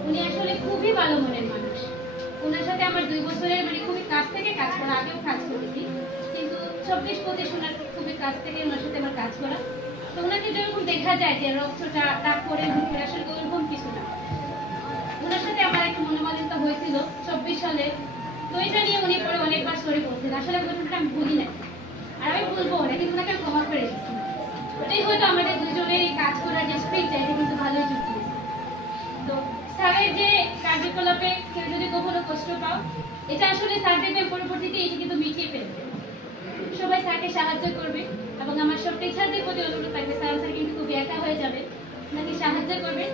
উনি আসলে খুবই ভালো মনের মানুষ। ওনার সাথে আমার 2 বছরের মানে খুবই কাছ থেকে কাজ করা, আগেও কাজ করেছি, কিন্তু 24-25 ওনার খুবই কাছ থেকে ওনার সাথে আমার কাজ করা। তো ওনাকে যেরকম দেখা যায় যে রক্তটা ডাক করে ঘুরে, আসলে ওরকম কিছু না। ওনার সাথে আমার একটু মনোমালিন্যতা হয়েছিল 24 সালে, তো এটা নিয়ে উনি পরে অনেকবার সরে বলছেন। আসলে ঘটনাটা আমি ভুলি না, আর আমি বলবো না, কিন্তু ওনাকে ক্ষমা করে দিচ্ছি। ওটাই হয়তো আমাদের দুজনেরই কাজ করার যে স্পিরিটটা, এটা কিন্তু ভালোই যুক্ত হয়েছে। তো স্যারের যে কার্যকলাপে কেউ যদি কখনো কষ্ট পাও, এটা আসলে স্যার দেখবেন পরবর্তীতে এটা কিন্তু মিটিয়ে ফেলবে। সবাই স্যারকে সাহায্য করবে এবং আমার সব টিচারদের প্রতি অনুরোধ থাকবে, স্যার কিন্তু খুব একা হয়ে যাবে, ওনাকে সাহায্য করবে।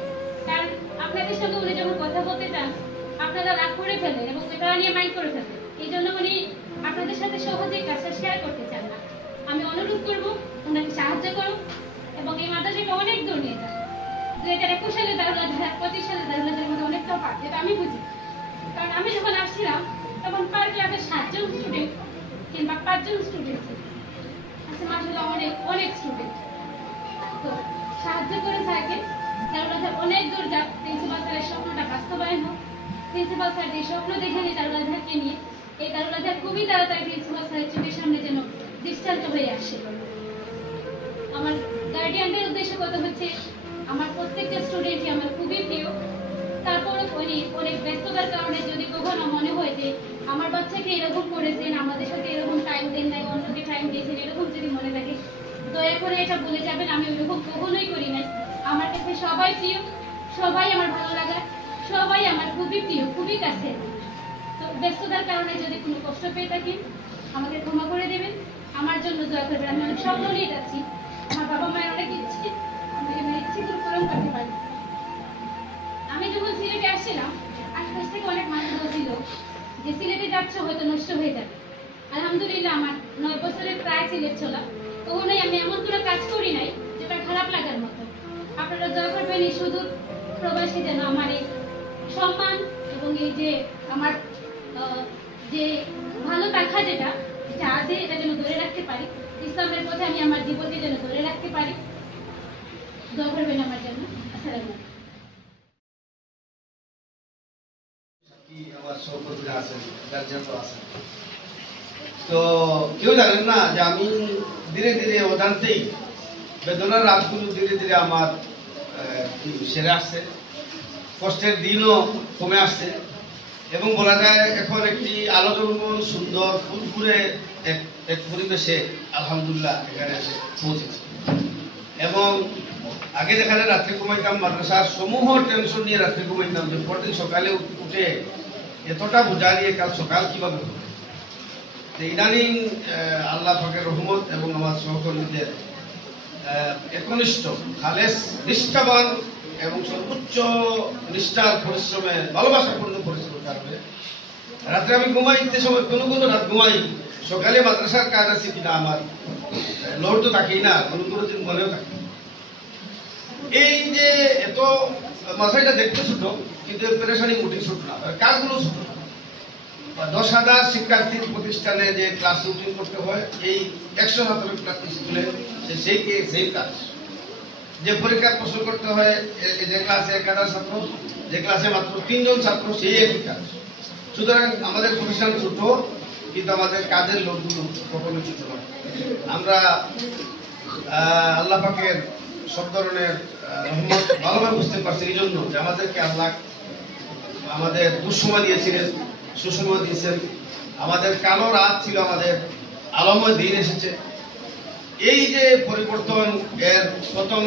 কারণ আপনাদের সঙ্গে উনি যখন কথা বলতে চান, আপনারা রাগ করে ফেলেন এবং এটা নিয়ে মাইন্ড করে ফেলেন। এই জন্য উনি আপনাদের সাথে সহজেই কাজটা শেয়ার করতে চান না। আমি অনুরোধ করবো ওনাকে সাহায্য করুন এবং এই মাদ্রাসাকে অনেক দূর নিয়ে যান। 2021 সালে দারুল আজহার, 25 সালে দারুল আজহারের মধ্যে অনেক তফাৎ, যেটা আমি বুঝি। কারণ আমি যখন আসছিলাম তখন পার ক্লাসে 7 জন স্টুডেন্ট কিংবা 5 জন স্টুডেন্ট ছিল, আচ্ছা মাশাআল্লাহ অনেক স্টুডেন্ট। তো সাহায্য করে স্যারকে, দারুল আজহার অনেক দূর যাক, প্রিন্সিপাল স্যারের স্বপ্নটা বাস্তবায়ন হোক। প্রিন্সিপাল স্যার যে স্বপ্ন দেখেন দারুল আজহারকে নিয়ে, এই দারুল আজহার খুবই তাড়াতাড়ি প্রিন্সিপাল স্যারের চোখের সামনে যেন দৃষ্টান্ত হয়ে আসে। আমার গার্ডিয়ানদের উদ্দেশ্যে কথা হচ্ছে, আমার প্রত্যেকটা স্টুডেন্টই আমার খুবই প্রিয়। তারপরে অনেক ব্যস্ততার কারণে যদি কখনো মনে হয় যে আমার বাচ্চাকে এরকম করেছেন, আমাদের সাথে এরকম টাইম দেন নাই, অন্যকে টাইম দিয়েছেন, এরকম যদি মনে থাকে, দয়া করে এটা বলে যাবেন, আমি ওইরকম কখনোই করি নাই। আমার কাছে সবাই প্রিয়, সবাই আমার ভালো লাগা, সবাই আমার খুবই প্রিয়, খুবই কাছে। তো ব্যস্ততার কারণে যদি কোনো কষ্ট পেয়ে থাকেন, আমাকে ক্ষমা করে দেবেন, আমার জন্য দয়া করবেন। আমি অনেক স্বপ্ন নিয়ে যাচ্ছি, আমার বাবা মায়ের অনেক ইচ্ছে, আমি ইচ্ছেগুলো পূরণ করতে পারি। আমি যখন সিলেটে আসছিলাম, আশপাশ থেকে অনেক মানুষ বলছিল যে সিলেটে যাচ্ছ হয়তো নষ্ট হয়ে যাবে। আলহামদুলিল্লাহ আমার 9 বছরের প্রায় সিলেট চলা, কখনোই আমি এমন কোনো কাজ করি নাই যেটা খারাপ লাগার মতো। আপনারা দয়া করবেন এই সুদূর প্রবাসী যেন আমার এই সম্মান এবং এই যে আমার যে ভালো থাকা যেটা আছে, এটা যেন ধরে রাখতে পারি। ইসলামের পথে আমি আমার জীবনকে যেন ধরে রাখতে পারি। দোয়া করবেন আমার জন্য। আসসালামু আলাইকুম। আমার সহকর্মীরা আছেন, গার্জিয়ানরা আছেন, তো কেউ জানেন না যে আমি ধীরে ধীরে অজান্তেই বেদনার রাতগুলো ধীরে ধীরে আমার সেরে আসছে, কষ্টের দিনও কমে আসছে এবং বলা যায় এখন একটি আলোচনা সুন্দর ফুলফুলে এক পরিবেশে আলহামদুলিল্লাহ এখানে এসে পৌঁছেছে। এবং আগে যেখানে রাত্রে ঘুমাইতাম, মাদ্রাসার সমূহ টেনশন নিয়ে রাত্রে ঘুমাইতাম, যে পরদিন সকালে উঠে এতটা বোঝা নিয়ে কাল সকাল কিভাবে হবে। ইদানিং আল্লাহ পাকের রহমত এবং আমার সহকর্মীদের একনিষ্ঠ খালেস নিষ্ঠাবান এবং সর্বোচ্চ নিষ্ঠার পরিশ্রমে ভালোবাসাপূর্ণ পরিশ্রমের কারণে রাত্রে আমি ঘুমাইতে সময় কোনো কোনো রাত ঘুমাই, সকালে মাদ্রাসার কাজ আছে কিনা আমার লোড তো থাকেই না, কোনো কোনো দিন মনেও থাকে। এই যে এত মাসাইটা দেখতে ছোট, কিন্তু পেরেশানি মোটেই ছোট না, কাজগুলো ছোট না। 10,000 শিক্ষার্থীর প্রতিষ্ঠানে যে ক্লাস রুটিন করতে হয়, এই 100 ছাত্রের ক্লাস স্কুলে সেই কাজ। যে পরীক্ষার প্রশ্ন করতে হয়, যে ক্লাসে 1000 ছাত্র, যে ক্লাসে মাত্র 3 জন ছাত্র, সেই একই কাজ। সুতরাং আমাদের প্রতিষ্ঠান ছোট, কিন্তু আমাদের কাজের লোকগুলো কখনো ছোট নয়। আমরা আল্লাহ পাকের সব ধরনের রহমত ভালোভাবে বুঝতে পারছি, এই জন্য যে আমাদেরকে আল্লাহ আমাদের দুঃসময় দিয়েছিলেন, সুসময় দিয়েছেন। আমাদের কালো রাত ছিল, আমাদের আলোময় দিন এসেছে। এই যে পরিবর্তন, এর প্রথম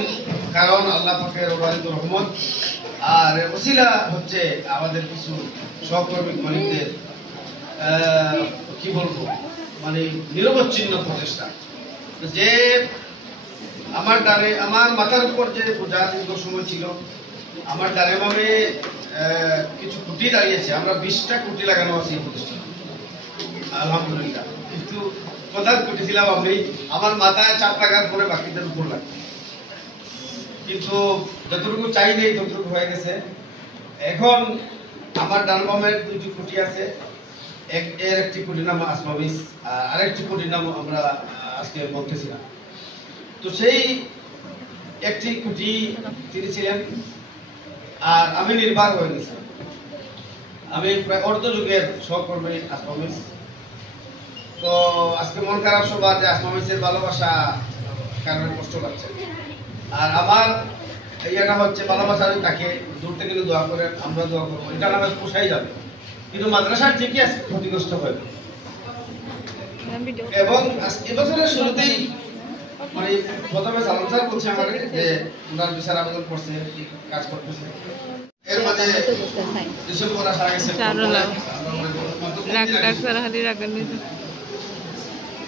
কারণ আল্লাহ পাকের অবারিত রহমত, আর ওসিলা হচ্ছে আমাদের কিছু সহকর্মী কলিগদের কি বলবো, মানে নিরবচ্ছিন্ন প্রচেষ্টা। যে আমার মাথার উপর যে বোঝা দীর্ঘ সময় ছিল, আমার ডানে বামে কিছু খুঁটি দাঁড়িয়েছে। আমরা 20টা খুঁটি লাগানো আছে এই প্রতিষ্ঠানে, আলহামদুলিল্লাহ। কিন্তু প্রধান খুঁটি ছিলাম আমি, আমার মাথায় 4 টাকার পরে বাকিদের উপর লাগছে। কিন্তু যতটুকু চাই নেই ততটুকু হয়ে গেছে। এখন আমার ডান বামের 2টি খুঁটি আছে। এর একটি খুঁটির নাম আসমা মিস, আরেকটি খুঁটির নাম আমরা আজকে বলতেছিলাম। তো সেই একটি খুঁটি তিনি ছিলেন, আর আমি নির্ভর হয়ে গেছি। আমি প্রায় অর্ধযুগের সহকর্মী আসমা মিস। তো আজকে মন খারাপ সবার যে আসমা মিসের ভালোবাসা কারণে কষ্ট পাচ্ছে। আর আমার ইয়েটা হচ্ছে ভালোবাসা, তাকে দূর থেকে দোয়া করেন, আমরা দোয়া করবো, এটা নামে পোষাই যাবে। কিন্তু মাদ্রাসার ঠিকই আছে ক্ষতিগ্রস্ত হয়ে। এবং এবছরের শুরুতেই মানে প্রথমে সালাম স্যার বলছে আমাকে যে ওনার বিচার আবেদন করছে, কাজ করতেছে। এর মাঝে যেসব ওরা সারা গেছে,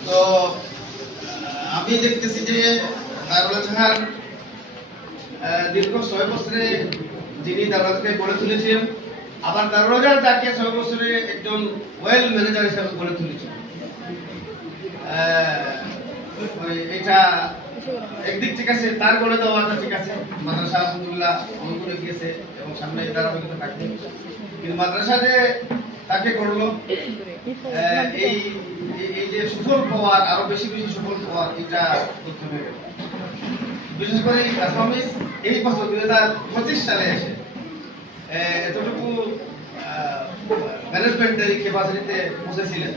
তো আমি দেখতেছি যে দারুল আজহার দীর্ঘ 6 বছরে যিনি দারুল আজহারকে গড়ে তুলেছেন, আবার দারুল আজহার তাকে 6 বছরে একজন ওয়েল ম্যানেজার হিসেবে গড়ে তুলেছেন। এটা একদিক ঠিক আছে, তার গড়ে দেওয়াটা ঠিক আছে। মাদ্রাসা আলহামদুলিল্লাহ অনেক করে গিয়েছে এবং সামনে ধারাবাহিকতা থাকবে। কিন্তু মাদ্রাসা যে তাকে করলো, এই যে সুফল পাওয়ার, আরো বেশি বেশি সুফল পাওয়ার, এটা করতে হবে। বিশেষ করে এই বছর 2025 সালে এসে এতটুকু ম্যানেজমেন্টের ক্যাপাসিটিতে পৌঁছেছিলেন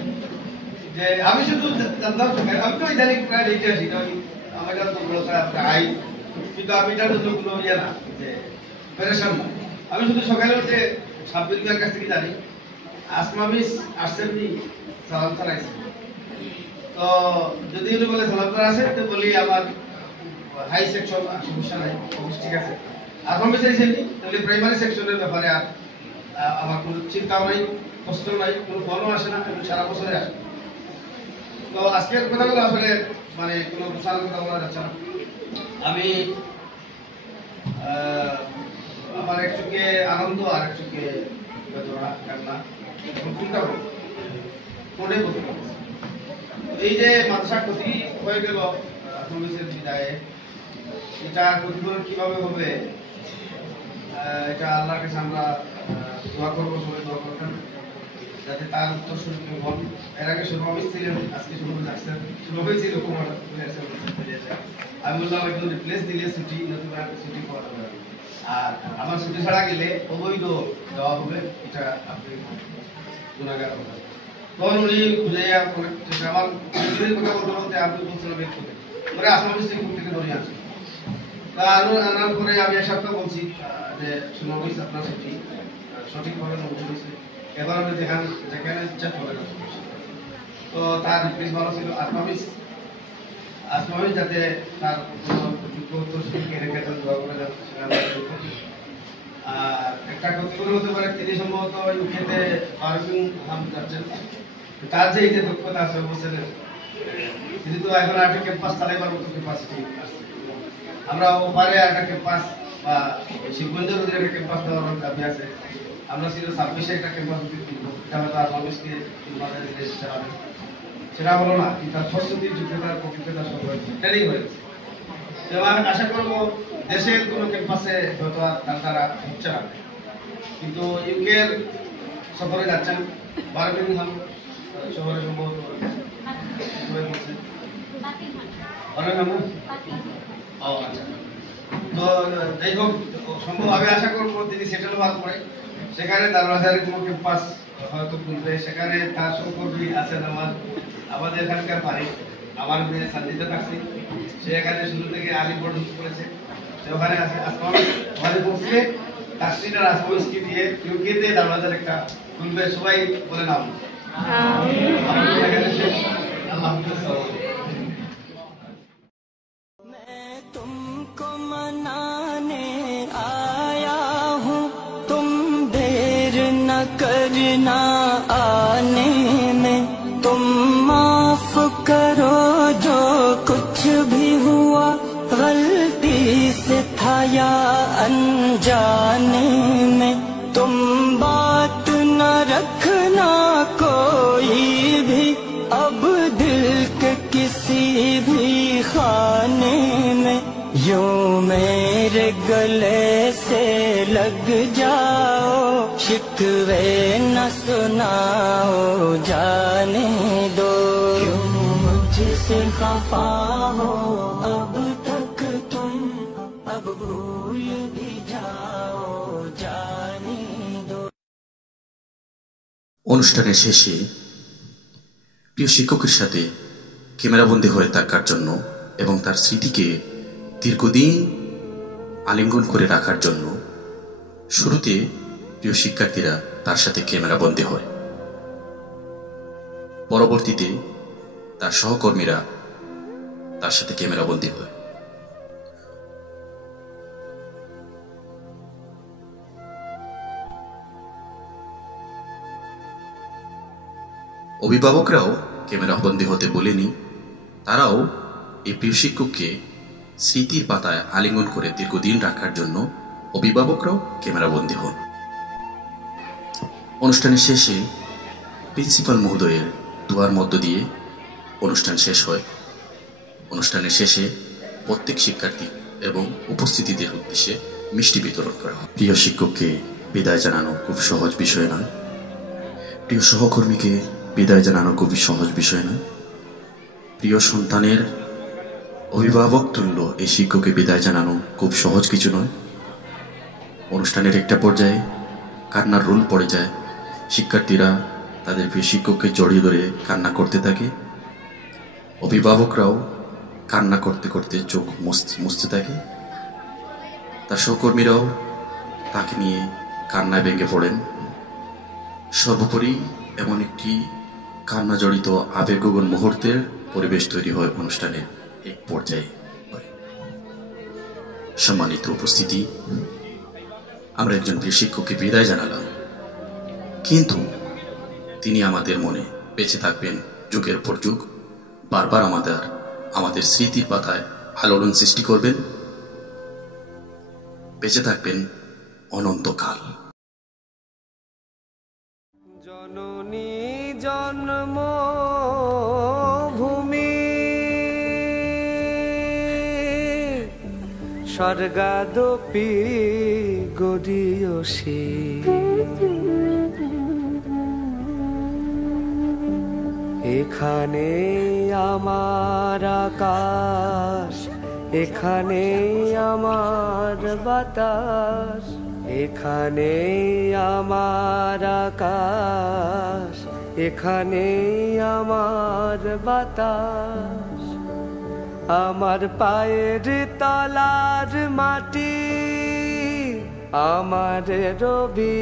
যে আমি শুধু জানতাম, আমি তো ইদানিং প্রায় রেখে আসি, আমার আই, কিন্তু আমি এটার জন্য কোনো ইয়ে না, যে প্যারেশান না। আমি শুধু সকালে উঠে সাব্বির মিয়ার কাছ থেকে জানি আসমা মিস আসছেন, সালাম চালাইছেন। তো যদি উনি বলে সালাম করা আছে, তো বলি আমার হাই সেকশন সমস্যা নাই, ঠিক আছে। আর আমি চাইছেন তাহলে প্রাইমারি সেকশনের ব্যাপারে আর আমার কোনো চিন্তাও নাই, কষ্ট নাই, কোনো ফলও আসে না, এবং সারা বছরে আসে। তো আজকের কথাগুলো আসলে মানে কোনো গোছানোর কথা বলা যাচ্ছে না। আমি আমার একটুকে আনন্দ আর একটুকে বেদনা, কান্না, কোনটা কোনে বলতে পারছি। এই যে মাদ্রাসা ক্ষতি হয়ে গেল আত্মবিশ্বাসের বিদায়ে, এটা ক্ষতিপূরণ কিভাবে হবে, এটা আল্লাহর কাছে আমরা দোয়া করবো, সবাই দোয়া করবেন যাতে তার উত্তর শুরু হন। এর আগে শুরু ছিলেন, আজকে শুরু যাচ্ছেন, শুরু হয়েছিল আমি বললাম একজন রিপ্লেস দিলে ছুটি, নতুন ছুটি পাওয়া যাবে। আর আমার ছুটি ছাড়া গেলে অবৈধ দেওয়া হবে, এটা আপনি গুণাগার হবেন। তখন উনি খুঁজে আমার কথা বলতে বলতে আপনি বলছিলাম পরে আসাম ডিস্ট্রিক্ট থেকে ধরে আসেন। আনার পরে আমি এক সপ্তাহ বলছি যে শুনাবিস আপনার ছুটি সঠিকভাবে মঞ্জুর হয়েছে, এবার আমি যেখানে ইচ্ছা চলে গেছে। তো তার রিপ্লেস ভালো ছিল আসমামিস, যাতে তার রেখে দোয়া করে আর একটা ক্ষতিগুলো হতে পারে। তিনি সম্ভবত ইউকেতে পারফিউম নাম যাচ্ছেন, তার যে এই যে দক্ষতা আছে বলছেন, তিনি তো এখন একটা ক্যাম্পাস চালাইবার মতো ক্যাপাসিটি আছে। আমরা ওপারে একটা ক্যাম্পাস বা শিবগঞ্জের ওদের একটা ক্যাম্পাস দেওয়ার দাবি আছে। আমরা ছিল 26-এ একটা ক্যাম্পাস এটা হয়তো আসমামিসকে চালাবে, সেটা হলো না। কিন্তু তার প্রস্তুতি, যোগ্যতার প্রকৃততা সব ট্রেনিং হয়েছে। আমি আশা করবো দেশের কোনো ক্যাম্পাসে হয়তো আর তারা হচ্ছে না, কিন্তু ইউকের সফরে যাচ্ছেন বার্মিংহাম শহরে সম্ভবত তো যাই হোক সম্ভব আমি আশা করবো তিনি সেটেল হওয়ার পরে সেখানে দারুল কোনো ক্যাম্পাস হয়তো খুলবে, সেখানে তার সহকর্মী আছেন আমাদের এখানকার পারে আমার মেয়ে সাজিদা কাছে, সে এখানে শুরু থেকে আলিম পর্যন্ত করেছে, সে ওখানে আছে ওখানে পৌঁছলে তাসরিনার আসমানকে দিয়ে ইউকেতে দারুল একটা খুলবে, সবাই বলে নাম আল্লাহ হাফেজ। तुमको मनाने आया हूँ, तुम देर न करना आने में, तुम माफ करो जो कुछ भी हुआ गलती से था या अनजाने में, तुम बात न रखना कोई भी अब दिल के किसी भी खाने में, यूं मेरे गले से लग जाओ, शिकवे न सुनाओ जाने दो, क्यों मुझसे खफा हो अब तक तुम, अब भूल भी जाओ जाने दो। অনুষ্ঠানের শেষে প্রিয় শিক্ষকের সাথে ক্যামেরাবন্দী হয়ে থাকার জন্য এবং তার স্মৃতিকে দীর্ঘদিন আলিঙ্গন করে রাখার জন্য শুরুতে প্রিয় শিক্ষার্থীরা তার সাথে ক্যামেরাবন্দী হয়, পরবর্তীতে তার সহকর্মীরা তার সাথে ক্যামেরাবন্দী হয়। অভিভাবকরাও ক্যামেরাবন্দী হতে বলেনি, তারাও এই প্রিয় শিক্ষককে স্মৃতির পাতায় আলিঙ্গন করে দীর্ঘদিন রাখার জন্য অভিভাবকরাও ক্যামেরাবন্দী হন। অনুষ্ঠানের শেষে প্রিন্সিপাল মহোদয়ের দোয়ার মধ্য দিয়ে অনুষ্ঠান শেষ হয়। অনুষ্ঠানের শেষে প্রত্যেক শিক্ষার্থী এবং উপস্থিতিদের উদ্দেশ্যে মিষ্টি বিতরণ করা হয়। প্রিয় শিক্ষককে বিদায় জানানো খুব সহজ বিষয় নয়, প্রিয় সহকর্মীকে বিদায় জানানো খুবই সহজ বিষয় নয়, প্রিয় সন্তানের অভিভাবক তুল্য এই শিক্ষককে বিদায় জানানো খুব সহজ কিছু নয়। অনুষ্ঠানের একটা পর্যায়ে কান্নার রোল পড়ে যায়, শিক্ষার্থীরা তাদের প্রিয় শিক্ষককে জড়িয়ে ধরে কান্না করতে থাকে, অভিভাবকরাও কান্না করতে করতে চোখ মুছতে থাকে, তার সহকর্মীরাও তাকে নিয়ে কান্নায় ভেঙে পড়েন। সর্বোপরি এমন একটি কান্না জড়িত আবেগগণ মুহূর্তের পরিবেশ তৈরি হয় অনুষ্ঠানের এক পর্যায়ে। সম্মানিত উপস্থিতি, আমরা একজন প্রিয় শিক্ষককে বিদায় জানালাম, কিন্তু তিনি আমাদের মনে বেঁচে থাকবেন যুগের পর যুগ, বারবার আমাদের স্মৃতির পাতায় আলোড়ন সৃষ্টি করবেন, বেঁচে থাকবেন অনন্তকাল। জননী জন্ম ভূমি স্বর্গাদপি গড়িয়সী, এখানে আমার আকাশ, এখানে আমার বাতাস, এখানে আমার আকাশ, এখানে আমার বাতাস, আমার পায়ের তলার মাটি, আমার রবি,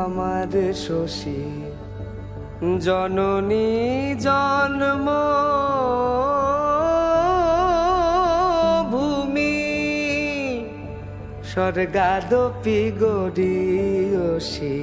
আমার শশী, জননী জন্ম ভূমি স্বর্গাদপি গড়িয়সী।